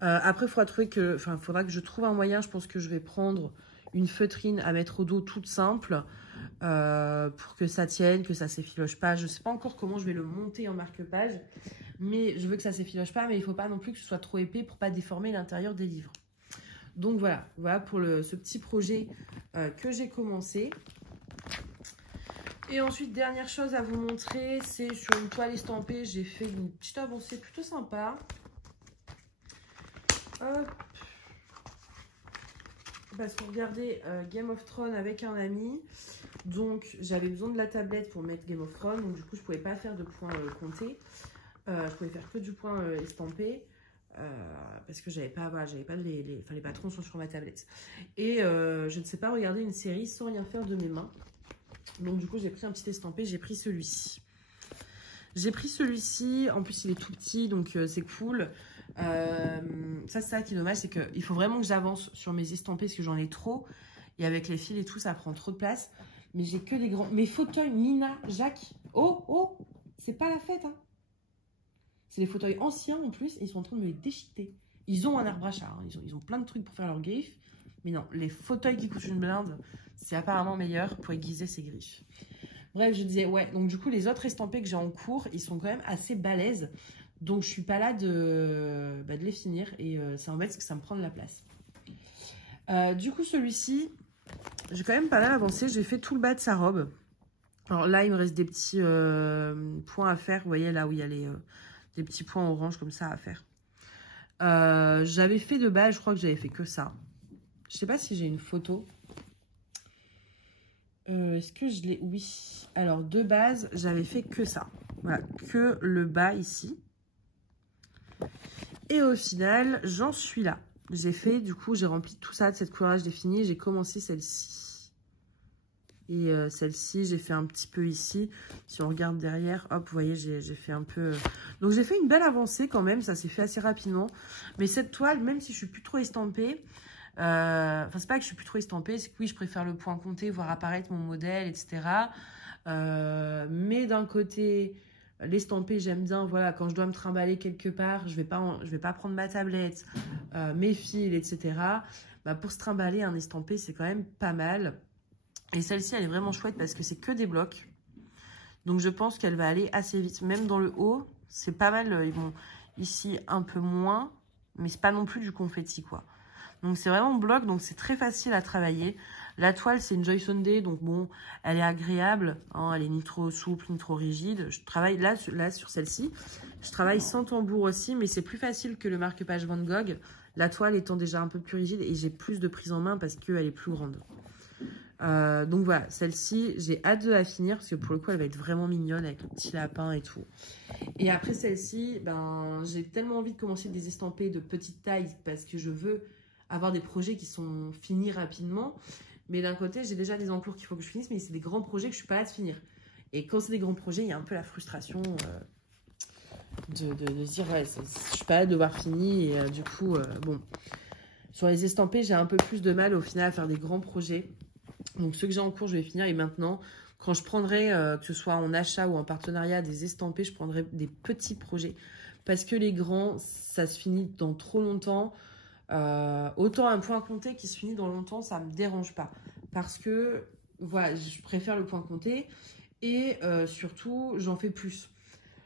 Après, il faudra que je trouve un moyen. Je pense que je vais prendre une feutrine à mettre au dos toute simple pour que ça tienne, que ça s'effiloche pas. Je ne sais pas encore comment je vais le monter en marque-page, mais je veux que ça s'effiloche pas, mais il ne faut pas non plus que ce soit trop épais pour pas déformer l'intérieur des livres. Donc voilà pour ce petit projet que j'ai commencé. Et ensuite, dernière chose à vous montrer, c'est sur une toile estampée, j'ai fait une petite avancée plutôt sympa. Hop. Parce qu'on regardait Game of Thrones avec un ami. Donc, j'avais besoin de la tablette pour mettre Game of Thrones. Donc, du coup, je ne pouvais pas faire de points comptés. Je pouvais faire que du point estampé. Parce que j'avais pas les patrons sont sur ma tablette. Et je ne sais pas regarder une série sans rien faire de mes mains. Donc, du coup, j'ai pris un petit estampé. J'ai pris celui-ci. En plus, il est tout petit, donc c'est cool. Ça, c'est ça qui est dommage, c'est qu'il faut vraiment que j'avance sur mes estampés parce que j'en ai trop. Et avec les fils et tout, ça prend trop de place. Mais j'ai que des grands... Mes fauteuils, Nina, Jacques, oh, c'est pas la fête, hein. C'est des fauteuils anciens en plus et ils sont en train de me les déchiqueter. Ils ont un arbre à chat, hein. Ils ont plein de trucs pour faire leurs griffes. Mais non, les fauteuils qui coûtent une blinde, c'est apparemment meilleur pour aiguiser ses griffes. Bref, je disais, ouais, donc du coup, les autres estampés que j'ai en cours, ils sont quand même assez balèzes. Donc, je suis pas là de les finir. Et ça m'embête parce que ça me prend de la place. Du coup, celui-ci, j'ai quand même pas mal avancé. J'ai fait tout le bas de sa robe. Alors là, il me reste des petits points à faire. Vous voyez, là où il y a des petits points orange comme ça à faire. J'avais fait de base, je crois que j'avais fait que ça. Je sais pas si j'ai une photo. Est-ce que je l'ai? Oui. Alors, de base, j'avais fait que ça. Voilà, que le bas ici. Et au final, j'en suis là. J'ai fait, du coup, j'ai rempli tout ça de cette couleur-là, je l'ai fini. J'ai commencé celle-ci. Et celle-ci, j'ai fait un petit peu ici. Si on regarde derrière, hop, vous voyez, j'ai fait un peu... Donc, j'ai fait une belle avancée quand même. Ça s'est fait assez rapidement. Mais cette toile, même si je suis plus trop estampée... Enfin, c'est pas que je suis plus trop estampée. C'est que oui, je préfère le point compté, voir apparaître mon modèle, etc. Mais d'un côté... L'estampé, j'aime bien, voilà, quand je dois me trimballer quelque part, je vais pas prendre ma tablette, mes fils, etc. Bah, pour se trimballer, un estampé, c'est quand même pas mal. Et celle-ci, elle est vraiment chouette parce que c'est que des blocs. Donc, je pense qu'elle va aller assez vite. Même dans le haut, c'est pas mal. Ils vont ici un peu moins, mais c'est pas non plus du confetti, quoi. Donc, c'est vraiment bloc, donc c'est très facile à travailler. La toile, c'est une Joy Sunday, donc bon, elle est agréable. Hein, elle est ni trop souple, ni trop rigide. Je travaille là sur celle-ci. Je travaille sans tambour aussi, mais c'est plus facile que le marque-page Van Gogh. La toile étant déjà un peu plus rigide et j'ai plus de prise en main parce qu'elle est plus grande. Donc voilà, celle-ci, j'ai hâte de la finir parce que pour le coup, elle va être vraiment mignonne avec le petit lapin et tout. Et après celle-ci, ben, j'ai tellement envie de commencer des estampés de petite taille parce que je veux avoir des projets qui sont finis rapidement. Mais d'un côté, j'ai déjà des encours qu'il faut que je finisse, mais c'est des grands projets que je suis pas là de finir. Et quand c'est des grands projets, il y a un peu la frustration de se dire, ouais, je suis pas là de devoir finir. Et du coup, bon, sur les estampés, j'ai un peu plus de mal au final à faire des grands projets. Donc ceux que j'ai en cours, je vais finir. Et maintenant, quand je prendrai, que ce soit en achat ou en partenariat, des estampés, je prendrai des petits projets. Parce que les grands, ça se finit dans trop longtemps. Autant un point compté qui se finit dans longtemps, ça me dérange pas. Parce que, voilà, je préfère le point compté. Et surtout, j'en fais plus.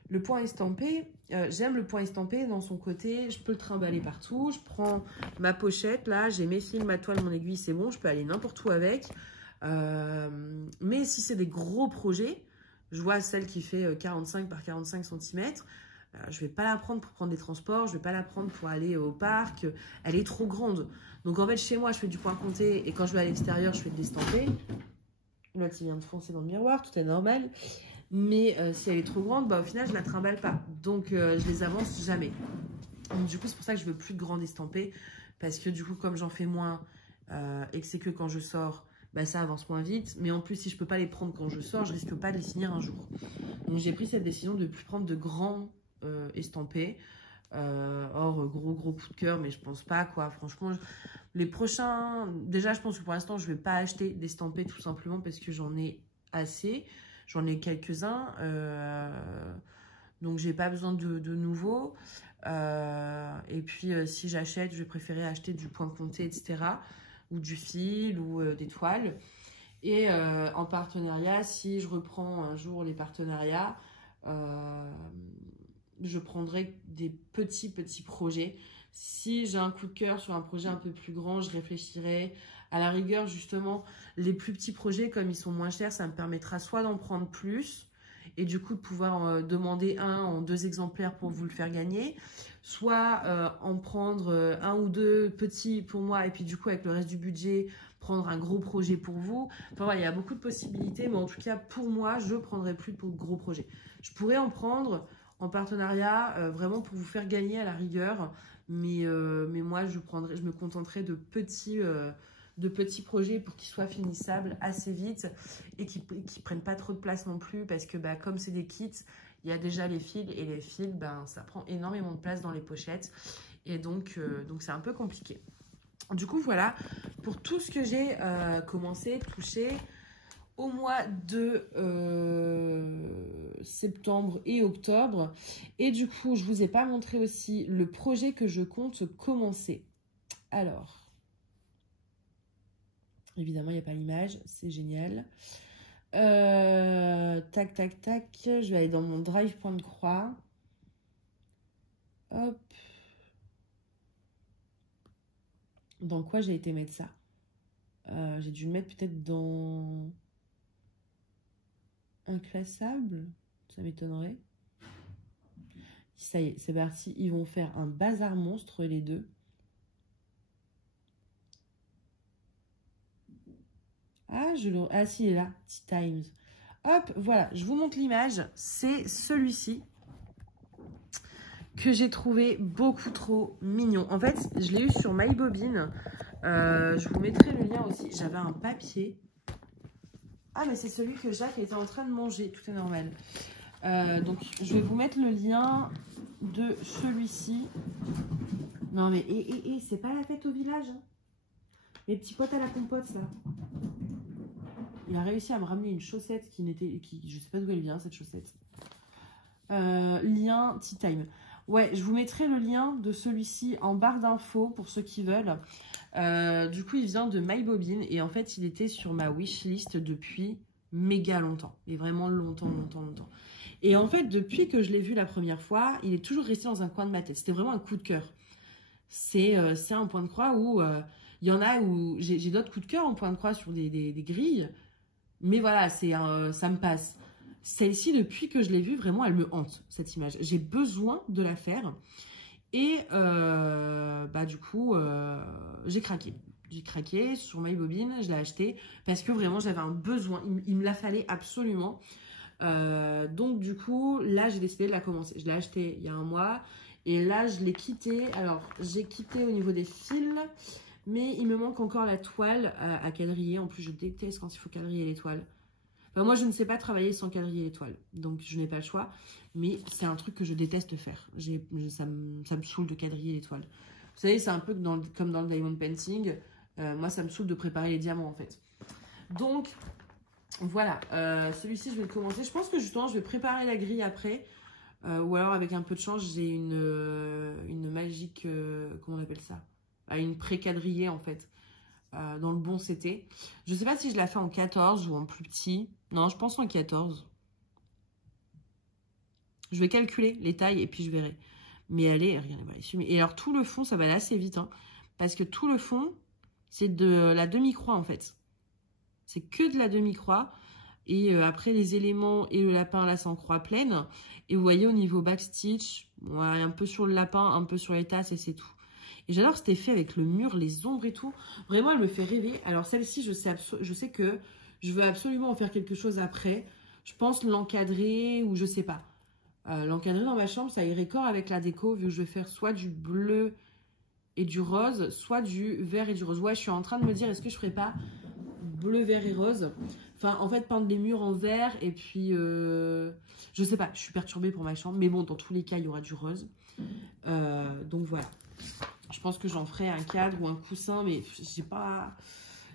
Le point estampé, j'aime le point estampé dans son côté, je peux le trimballer partout. Je prends ma pochette, là, j'ai mes fils, ma toile, mon aiguille, c'est bon, je peux aller n'importe où avec. Mais si c'est des gros projets, je vois celle qui fait 45 par 45 cm, je vais pas la prendre pour prendre des transports, je vais pas la prendre pour aller au parc, elle est trop grande. Donc en fait, chez moi, je fais du point compté et quand je vais à l'extérieur, je fais de l'estampé. L'autre, il vient de foncer dans le miroir, tout est normal. Mais si elle est trop grande, bah, au final, je la trimballe pas. Donc, je les avance jamais. Donc, du coup, c'est pour ça que je veux plus de grandes estampées. Parce que du coup, comme j'en fais moins et que c'est que quand je sors, bah, ça avance moins vite. Mais en plus, si je peux pas les prendre quand je sors, je risque pas de les finir un jour. Donc, j'ai pris cette décision de ne plus prendre de grands estampés. Or, gros coup de cœur, mais je pense pas, quoi. Franchement, les prochains... Déjà, je pense que pour l'instant, je vais pas acheter d'estampés tout simplement parce que j'en ai assez. J'en ai quelques-uns, donc j'ai pas besoin de nouveaux. Et puis si j'achète, je vais préférer acheter du point compté, etc. Ou du fil ou des toiles. Et en partenariat, si je reprends un jour les partenariats, je prendrai des petits projets. Si j'ai un coup de cœur sur un projet un peu plus grand, je réfléchirai. À la rigueur, justement, les plus petits projets, comme ils sont moins chers, ça me permettra soit d'en prendre plus et du coup de pouvoir demander un en 2 exemplaires pour vous le faire gagner, soit en prendre un ou deux petits pour moi et puis du coup avec le reste du budget, prendre un gros projet pour vous. Enfin voilà, il y a beaucoup de possibilités, mais en tout cas pour moi, je ne prendrai plus de gros projets. Je pourrais en prendre en partenariat vraiment pour vous faire gagner à la rigueur, mais moi je me contenterai de petits projets pour qu'ils soient finissables assez vite et qui prennent pas trop de place non plus parce que bah, comme c'est des kits, il y a déjà les fils et les fils, ben, ça prend énormément de place dans les pochettes et donc c'est un peu compliqué. Du coup, voilà pour tout ce que j'ai commencé, touché au mois de septembre et octobre. Et du coup, je vous ai pas montré aussi le projet que je compte commencer. Alors, évidemment, il n'y a pas l'image, c'est génial. Tac, tac, tac. Je vais aller dans mon drive point de croix. Hop. Dans quoi j'ai été mettre ça? J'ai dû le mettre peut-être dans inclassable. Ça m'étonnerait. Ça y est, c'est parti. Ils vont faire un bazar monstre, les deux. Ah, ah si, il est là. Tea Times. Hop, voilà. Je vous montre l'image. C'est celui-ci que j'ai trouvé beaucoup trop mignon. En fait, je l'ai eu sur MyBobine. Je vous mettrai le lien aussi. J'avais un papier. Ah, mais c'est celui que Jacques était en train de manger. Tout est normal. Donc, je vais vous mettre le lien de celui-ci. Non, mais c'est pas la fête au village. Hein. Les petits potes à la compote, ça. Il a réussi à me ramener une chaussette je sais pas d'où elle vient, cette chaussette. Lien Tea Time. Ouais, je vous mettrai le lien de celui-ci en barre d'infos pour ceux qui veulent. Du coup, il vient de MyBobine et en fait, il était sur ma wishlist depuis méga longtemps. Et vraiment longtemps. Et en fait, depuis que je l'ai vu la première fois, il est toujours resté dans un coin de ma tête. C'était vraiment un coup de cœur. C'est un point de croix où il y en a où j'ai d'autres coups de cœur en point de croix sur des grilles. Mais voilà, ça me passe. Celle-ci, depuis que je l'ai vue, vraiment, elle me hante, cette image. J'ai besoin de la faire. Et du coup, j'ai craqué. J'ai craqué sur MyBobine, je l'ai acheté parce que vraiment, j'avais un besoin. Il me la fallait absolument. Donc, du coup, là, j'ai décidé de la commencer. Je l'ai acheté il y a un mois. Et là, je l'ai quitté. Alors, j'ai quitté au niveau des fils. Mais il me manque encore la toile à quadriller. En plus, je déteste quand il faut quadriller les toiles. Enfin, moi, je ne sais pas travailler sans quadriller les toiles. Donc, je n'ai pas le choix. Mais c'est un truc que je déteste faire. Ça me saoule de quadriller les toiles. Vous savez, c'est un peu comme dans le diamond painting. Moi, ça me saoule de préparer les diamants, en fait. Donc, voilà. Celui-ci, je vais le commencer. Je pense que, justement, je vais préparer la grille après. Ou alors, avec un peu de chance, j'ai une magique... comment on appelle ça? Une pré-quadrillée en fait, dans le bon CT. Je sais pas si je la fais en 14 ou en plus petit. Non, je pense en 14. Je vais calculer les tailles et puis je verrai. Mais allez, regardez, voilà, et alors tout le fond, ça va aller assez vite, hein, parce que tout le fond, c'est de la demi-croix en fait. C'est que de la demi-croix. Et après, les éléments et le lapin, là, c'est en croix pleine. Et vous voyez, au niveau backstitch, ouais, un peu sur le lapin, un peu sur les tasses et c'est tout. Et j'adore cet effet avec le mur, les ombres et tout. Vraiment, elle me fait rêver. Alors, celle-ci, je sais que je veux absolument en faire quelque chose après. Je pense l'encadrer ou je sais pas. L'encadrer dans ma chambre, ça irait corps avec la déco, vu que je vais faire soit du bleu et du rose, soit du vert et du rose. Ouais, je suis en train de me dire, est-ce que je ferais pas bleu, vert et rose? Enfin, en fait, peindre les murs en vert et puis... je sais pas, je suis perturbée pour ma chambre. Mais bon, dans tous les cas, il y aura du rose. Donc, voilà. Je pense que j'en ferai un cadre ou un coussin, mais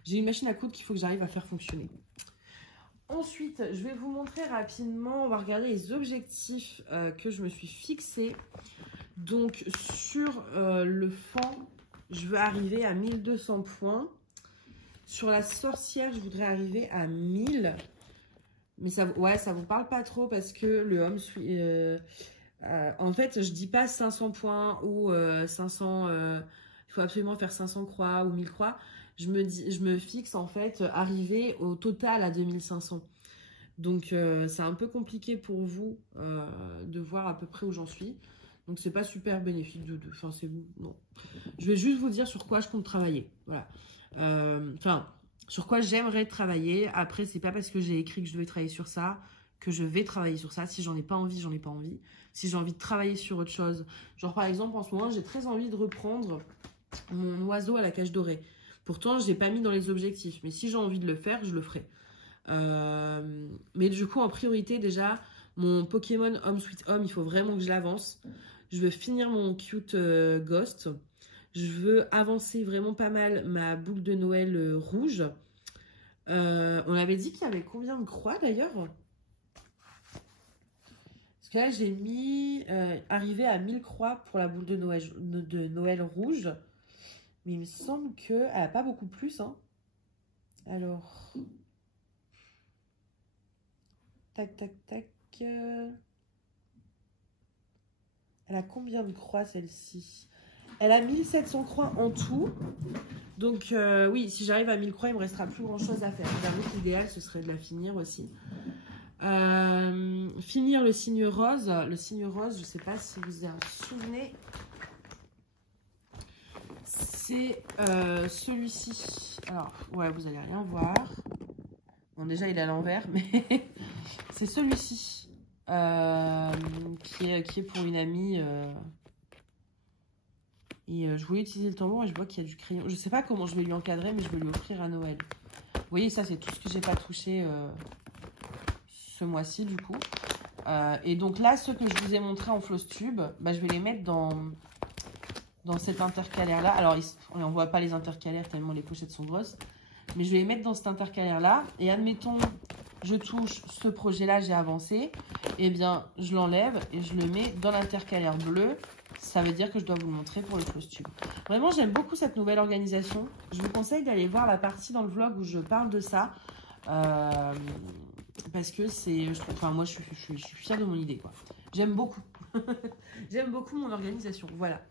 j'ai une machine à coudre qu'il faut que j'arrive à faire fonctionner. Ensuite, je vais vous montrer rapidement, on va regarder les objectifs que je me suis fixés. Donc, sur le fan, je veux arriver à 1200 points. Sur la sorcière, je voudrais arriver à 1000. Mais ça vous parle pas trop parce que le homme suit... en fait, je dis pas 500 points ou 500... il faut absolument faire 500 croix ou 1000 croix. Je me fixe en fait arriver au total à 2500. Donc, c'est un peu compliqué pour vous de voir à peu près où j'en suis. Donc, c'est pas super bénéfique enfin, c'est non. Je vais juste vous dire sur quoi je compte travailler. Voilà. Sur quoi j'aimerais travailler. Après, c'est pas parce que j'ai écrit que je vais travailler sur ça que je vais travailler sur ça. Si j'en ai pas envie, j'en ai pas envie. Si j'ai envie de travailler sur autre chose. Genre, par exemple, en ce moment, j'ai très envie de reprendre mon oiseau à la cage dorée. Pourtant, je l'ai pas mis dans les objectifs. Mais si j'ai envie de le faire, je le ferai. Mais du coup, en priorité, déjà, Mon Pokémon Home Sweet Home, il faut vraiment que je l'avance. Je veux finir mon cute Ghost. Je veux avancer vraiment pas mal ma boule de Noël rouge. On avait dit qu'il y avait combien de croix d'ailleurs? Parce que là, j'ai mis arrivé à 1000 croix pour la boule de Noël rouge. Mais il me semble qu'elle n'a pas beaucoup plus. Hein. Alors... Tac, tac, tac. Elle a combien de croix celle-ci? Elle a 1700 croix en tout. Donc oui, si j'arrive à 1000 croix, il me restera plus grand chose à faire. J'avoue que l'idéal, ce serait de la finir aussi. Finir le signe rose. Le signe rose, je ne sais pas si vous vous en souvenez. C'est celui-ci. Alors, ouais, vous allez rien voir. Bon, déjà, il est à l'envers, mais c'est celui-ci qui est pour une amie. Et je voulais utiliser le tambour et je vois qu'il y a du crayon. Je sais pas comment je vais lui encadrer, mais je vais lui offrir à Noël. Vous voyez, ça, c'est tout ce que j'ai pas touché ce mois-ci, du coup. Et donc là, ceux que je vous ai montré en floss tube, bah, je vais les mettre dans cet intercalaire-là. Alors, on ne voit pas les intercalaires tellement les pochettes sont grosses. Mais je vais les mettre dans cet intercalaire-là. Et admettons, je touche ce projet-là, j'ai avancé. Eh bien, je l'enlève et je le mets dans l'intercalaire bleu. Ça veut dire que je dois vous le montrer pour le floss tube. Vraiment, j'aime beaucoup cette nouvelle organisation. Je vous conseille d'aller voir la partie dans le vlog où je parle de ça. Parce que c'est... Enfin, moi, je suis fière de mon idée, quoi. J'aime beaucoup. J'aime beaucoup mon organisation. Voilà.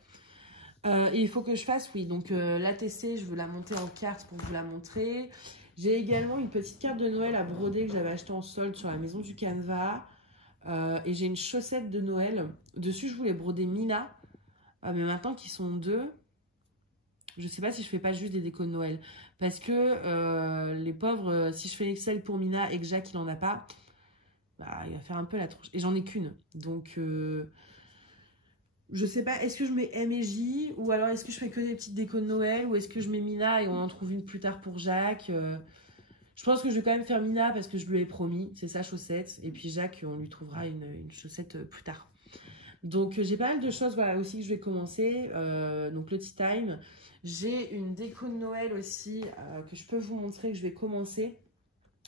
Et il faut que je fasse, oui. Donc, l'ATC, je veux la monter en carte pour vous la montrer. J'ai également une petite carte de Noël à broder que j'avais achetée en solde sur la maison du Canva. Et j'ai une chaussette de Noël. Dessus, je voulais broder Mina. Mais maintenant qu'ils sont deux, je sais pas si je fais pas juste des décos de Noël. Parce que les pauvres, si je fais l'Excel pour Mina et que Jacques, il en a pas, bah, il va faire un peu la tronche. Et j'en ai qu'une. Donc, je sais pas, est-ce que je mets M et J ou alors est-ce que je fais que des petites décos de Noël ou est-ce que je mets Mina et on en trouve une plus tard pour Jacques Je pense que je vais quand même faire Mina parce que je lui ai promis, c'est sa chaussette. Et puis Jacques, on lui trouvera une chaussette plus tard. Donc j'ai pas mal de choses voilà, aussi que je vais commencer. Donc le tea time. J'ai une déco de Noël aussi que je peux vous montrer que je vais commencer.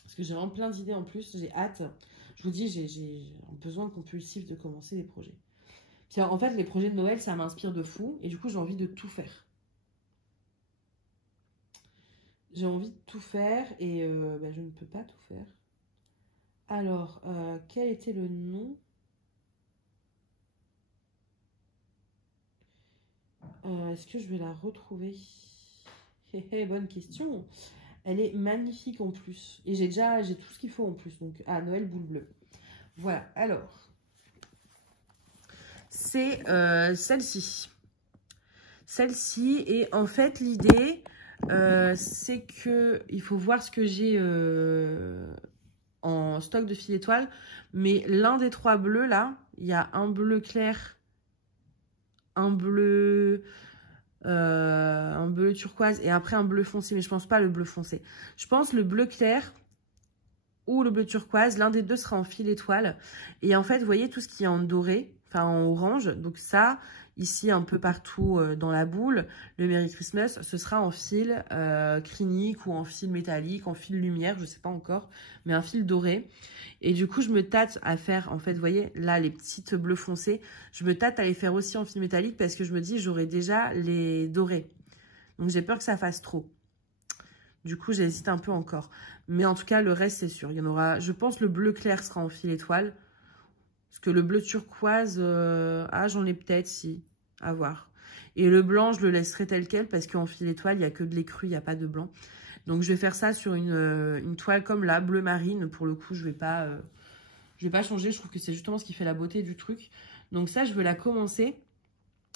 Parce que j'ai vraiment plein d'idées en plus, j'ai hâte. Je vous dis, j'ai un besoin compulsif de commencer des projets. Puis, en fait, les projets de Noël, ça m'inspire de fou. Et du coup, j'ai envie de tout faire. J'ai envie de tout faire et bah, je ne peux pas tout faire. Alors, quel était le nom? Est-ce que je vais la retrouver? Bonne question. Elle est magnifique en plus. Et j'ai tout ce qu'il faut en plus. Donc, Noël boule bleue. Voilà, alors. C'est celle-ci. Celle-ci. Et en fait, l'idée, c'est que il faut voir ce que j'ai en stock de fil étoile. Mais l'un des trois bleus, là, il y a un bleu clair, un bleu turquoise et après un bleu foncé. Mais je pense pas le bleu foncé. Je pense le bleu clair ou le bleu turquoise. L'un des deux sera en fil étoile. Et en fait, vous voyez tout ce qui est en doré, enfin en orange. Donc ça, ici un peu partout dans la boule, le Merry Christmas, ce sera en fil clinique ou en fil métallique, en fil lumière, je sais pas encore, mais un fil doré. Et du coup, je me tâte à faire, en fait, vous voyez, là, les petites bleus foncés, je me tâte à les faire aussi en fil métallique parce que je me dis, j'aurai déjà les dorés. Donc, j'ai peur que ça fasse trop. Du coup, j'hésite un peu encore. Mais en tout cas, le reste, c'est sûr. Il y en aura, je pense, le bleu clair sera en fil étoile. Parce que le bleu turquoise, j'en ai peut-être, si. À voir. Et le blanc, je le laisserai tel quel parce qu'en fil étoile, il n'y a que de l'écru, il n'y a pas de blanc. Donc, je vais faire ça sur une toile comme là, bleu marine. Pour le coup, je vais pas changer. Je trouve que c'est justement ce qui fait la beauté du truc. Donc, ça, je veux la commencer.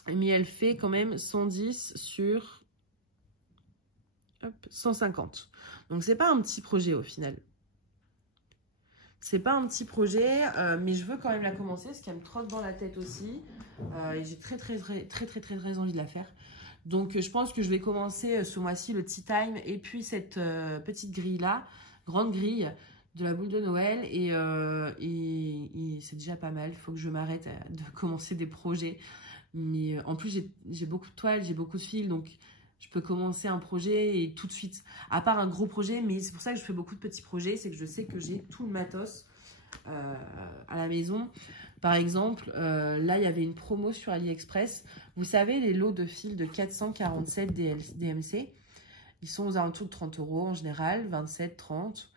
Mais elle fait quand même 110 sur 150. Donc, c'est pas un petit projet au final. C'est pas un petit projet, mais je veux quand même la commencer, parce qu'elle me trotte dans la tête aussi. Et j'ai très envie de la faire. Donc, je pense que je vais commencer ce mois-ci le tea time et puis cette petite grille-là, grande grille, de la boule de Noël et c'est déjà pas mal. Il faut que je m'arrête de commencer des projets. Mais en plus, j'ai beaucoup de toiles, j'ai beaucoup de fils, donc je peux commencer un projet et tout de suite, à part un gros projet, mais c'est pour ça que je fais beaucoup de petits projets, c'est que je sais que j'ai tout le matos à la maison. Par exemple, là, il y avait une promo sur AliExpress. Vous savez, les lots de fils de 447 DMC, ils sont aux alentours de 30 € en général, 27, 30.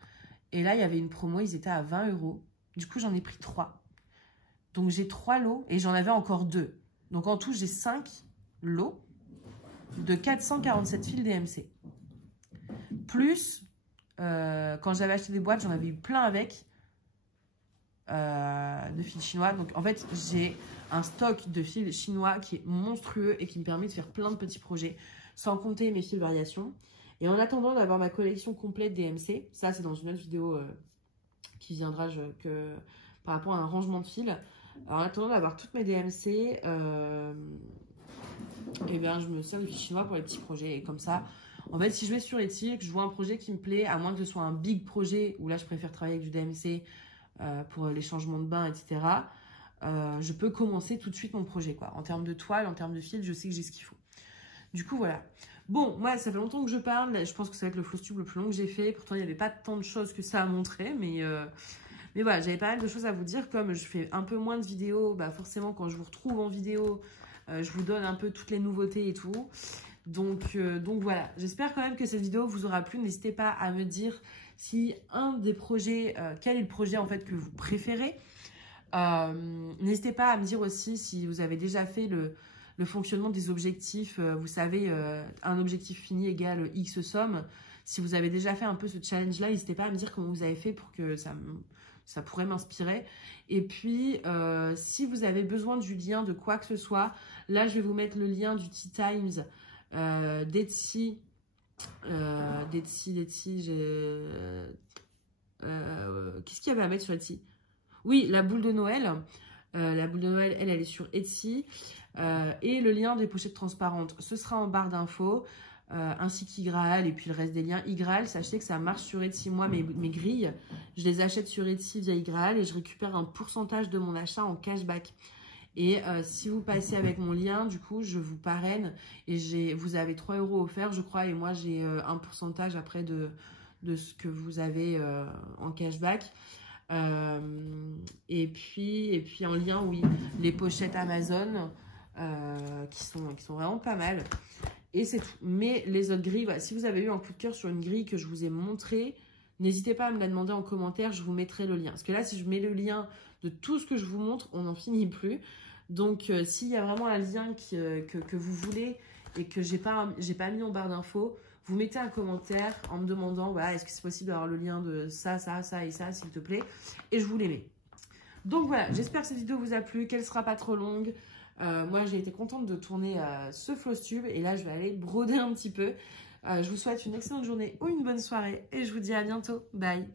Et là, il y avait une promo, ils étaient à 20 €. Du coup, j'en ai pris 3. Donc, j'ai 3 lots et j'en avais encore 2. Donc, en tout, j'ai 5 lots de 447 fils DMC. Plus, quand j'avais acheté des boîtes, j'en avais eu plein avec de fils chinois. Donc, en fait, j'ai un stock de fils chinois qui est monstrueux et qui me permet de faire plein de petits projets, sans compter mes fils variations. Et en attendant d'avoir ma collection complète DMC, ça, c'est dans une autre vidéo qui viendra par rapport à un rangement de fils. Alors, en attendant d'avoir toutes mes DMC, et bien, je me sers du fil chinois pour les petits projets. Et comme ça, en fait, si je vais sur Etsy et que je vois un projet qui me plaît, à moins que ce soit un big projet, où là, je préfère travailler avec du DMC pour les changements de bain, etc., je peux commencer tout de suite mon projet, quoi. En termes de toile, en termes de fil, je sais que j'ai ce qu'il faut. Du coup, voilà. Bon, moi, ça fait longtemps que je parle. Je pense que ça va être le Flosstube le plus long que j'ai fait. Pourtant, il n'y avait pas tant de choses que ça à montrer, mais voilà, j'avais pas mal de choses à vous dire. Comme je fais un peu moins de vidéos, bah forcément, quand je vous retrouve en vidéo, je vous donne un peu toutes les nouveautés et tout. Donc voilà, j'espère quand même que cette vidéo vous aura plu. N'hésitez pas à me dire si un des projets, quel est le projet en fait que vous préférez. N'hésitez pas à me dire aussi si vous avez déjà fait le fonctionnement des objectifs. Vous savez, un objectif fini égale X somme. Si vous avez déjà fait un peu ce challenge-là, n'hésitez pas à me dire comment vous avez fait pour que ça pourrait m'inspirer. Et puis, si vous avez besoin du lien de quoi que ce soit, là, je vais vous mettre le lien du Tea Times, d'Etsy. Qu'est-ce qu'il y avait à mettre sur Etsy? Oui, la boule de Noël. La boule de Noël, elle est sur Etsy. Et le lien des pochettes transparentes, ce sera en barre d'infos. Ainsi qu'Igraal et puis le reste des liens. Igraal, sachez que ça marche sur Etsy. Moi, mes grilles, je les achète sur Etsy via Igraal et je récupère un pourcentage de mon achat en cashback. Et si vous passez avec mon lien, du coup, je vous parraine et vous avez 3 € offerts, je crois, et moi, j'ai un pourcentage après de ce que vous avez en cashback. Et puis en lien, oui, les pochettes Amazon qui sont vraiment pas mal. Et c'est tout. Mais les autres grilles, voilà, si vous avez eu un coup de cœur sur une grille que je vous ai montrée, n'hésitez pas à me la demander en commentaire, je vous mettrai le lien. Parce que là, si je mets le lien de tout ce que je vous montre, on n'en finit plus. Donc, s'il y a vraiment un lien que vous voulez et que j'ai pas mis en barre d'infos, vous mettez un commentaire en me demandant, voilà, est-ce que c'est possible d'avoir le lien de ça, ça, ça et ça, s'il te plaît. Et je vous les mets. Donc voilà, j'espère que cette vidéo vous a plu, qu'elle sera pas trop longue. Moi, j'ai été contente de tourner ce Flosstube et là, je vais aller broder un petit peu. Je vous souhaite une excellente journée ou une bonne soirée et je vous dis à bientôt. Bye!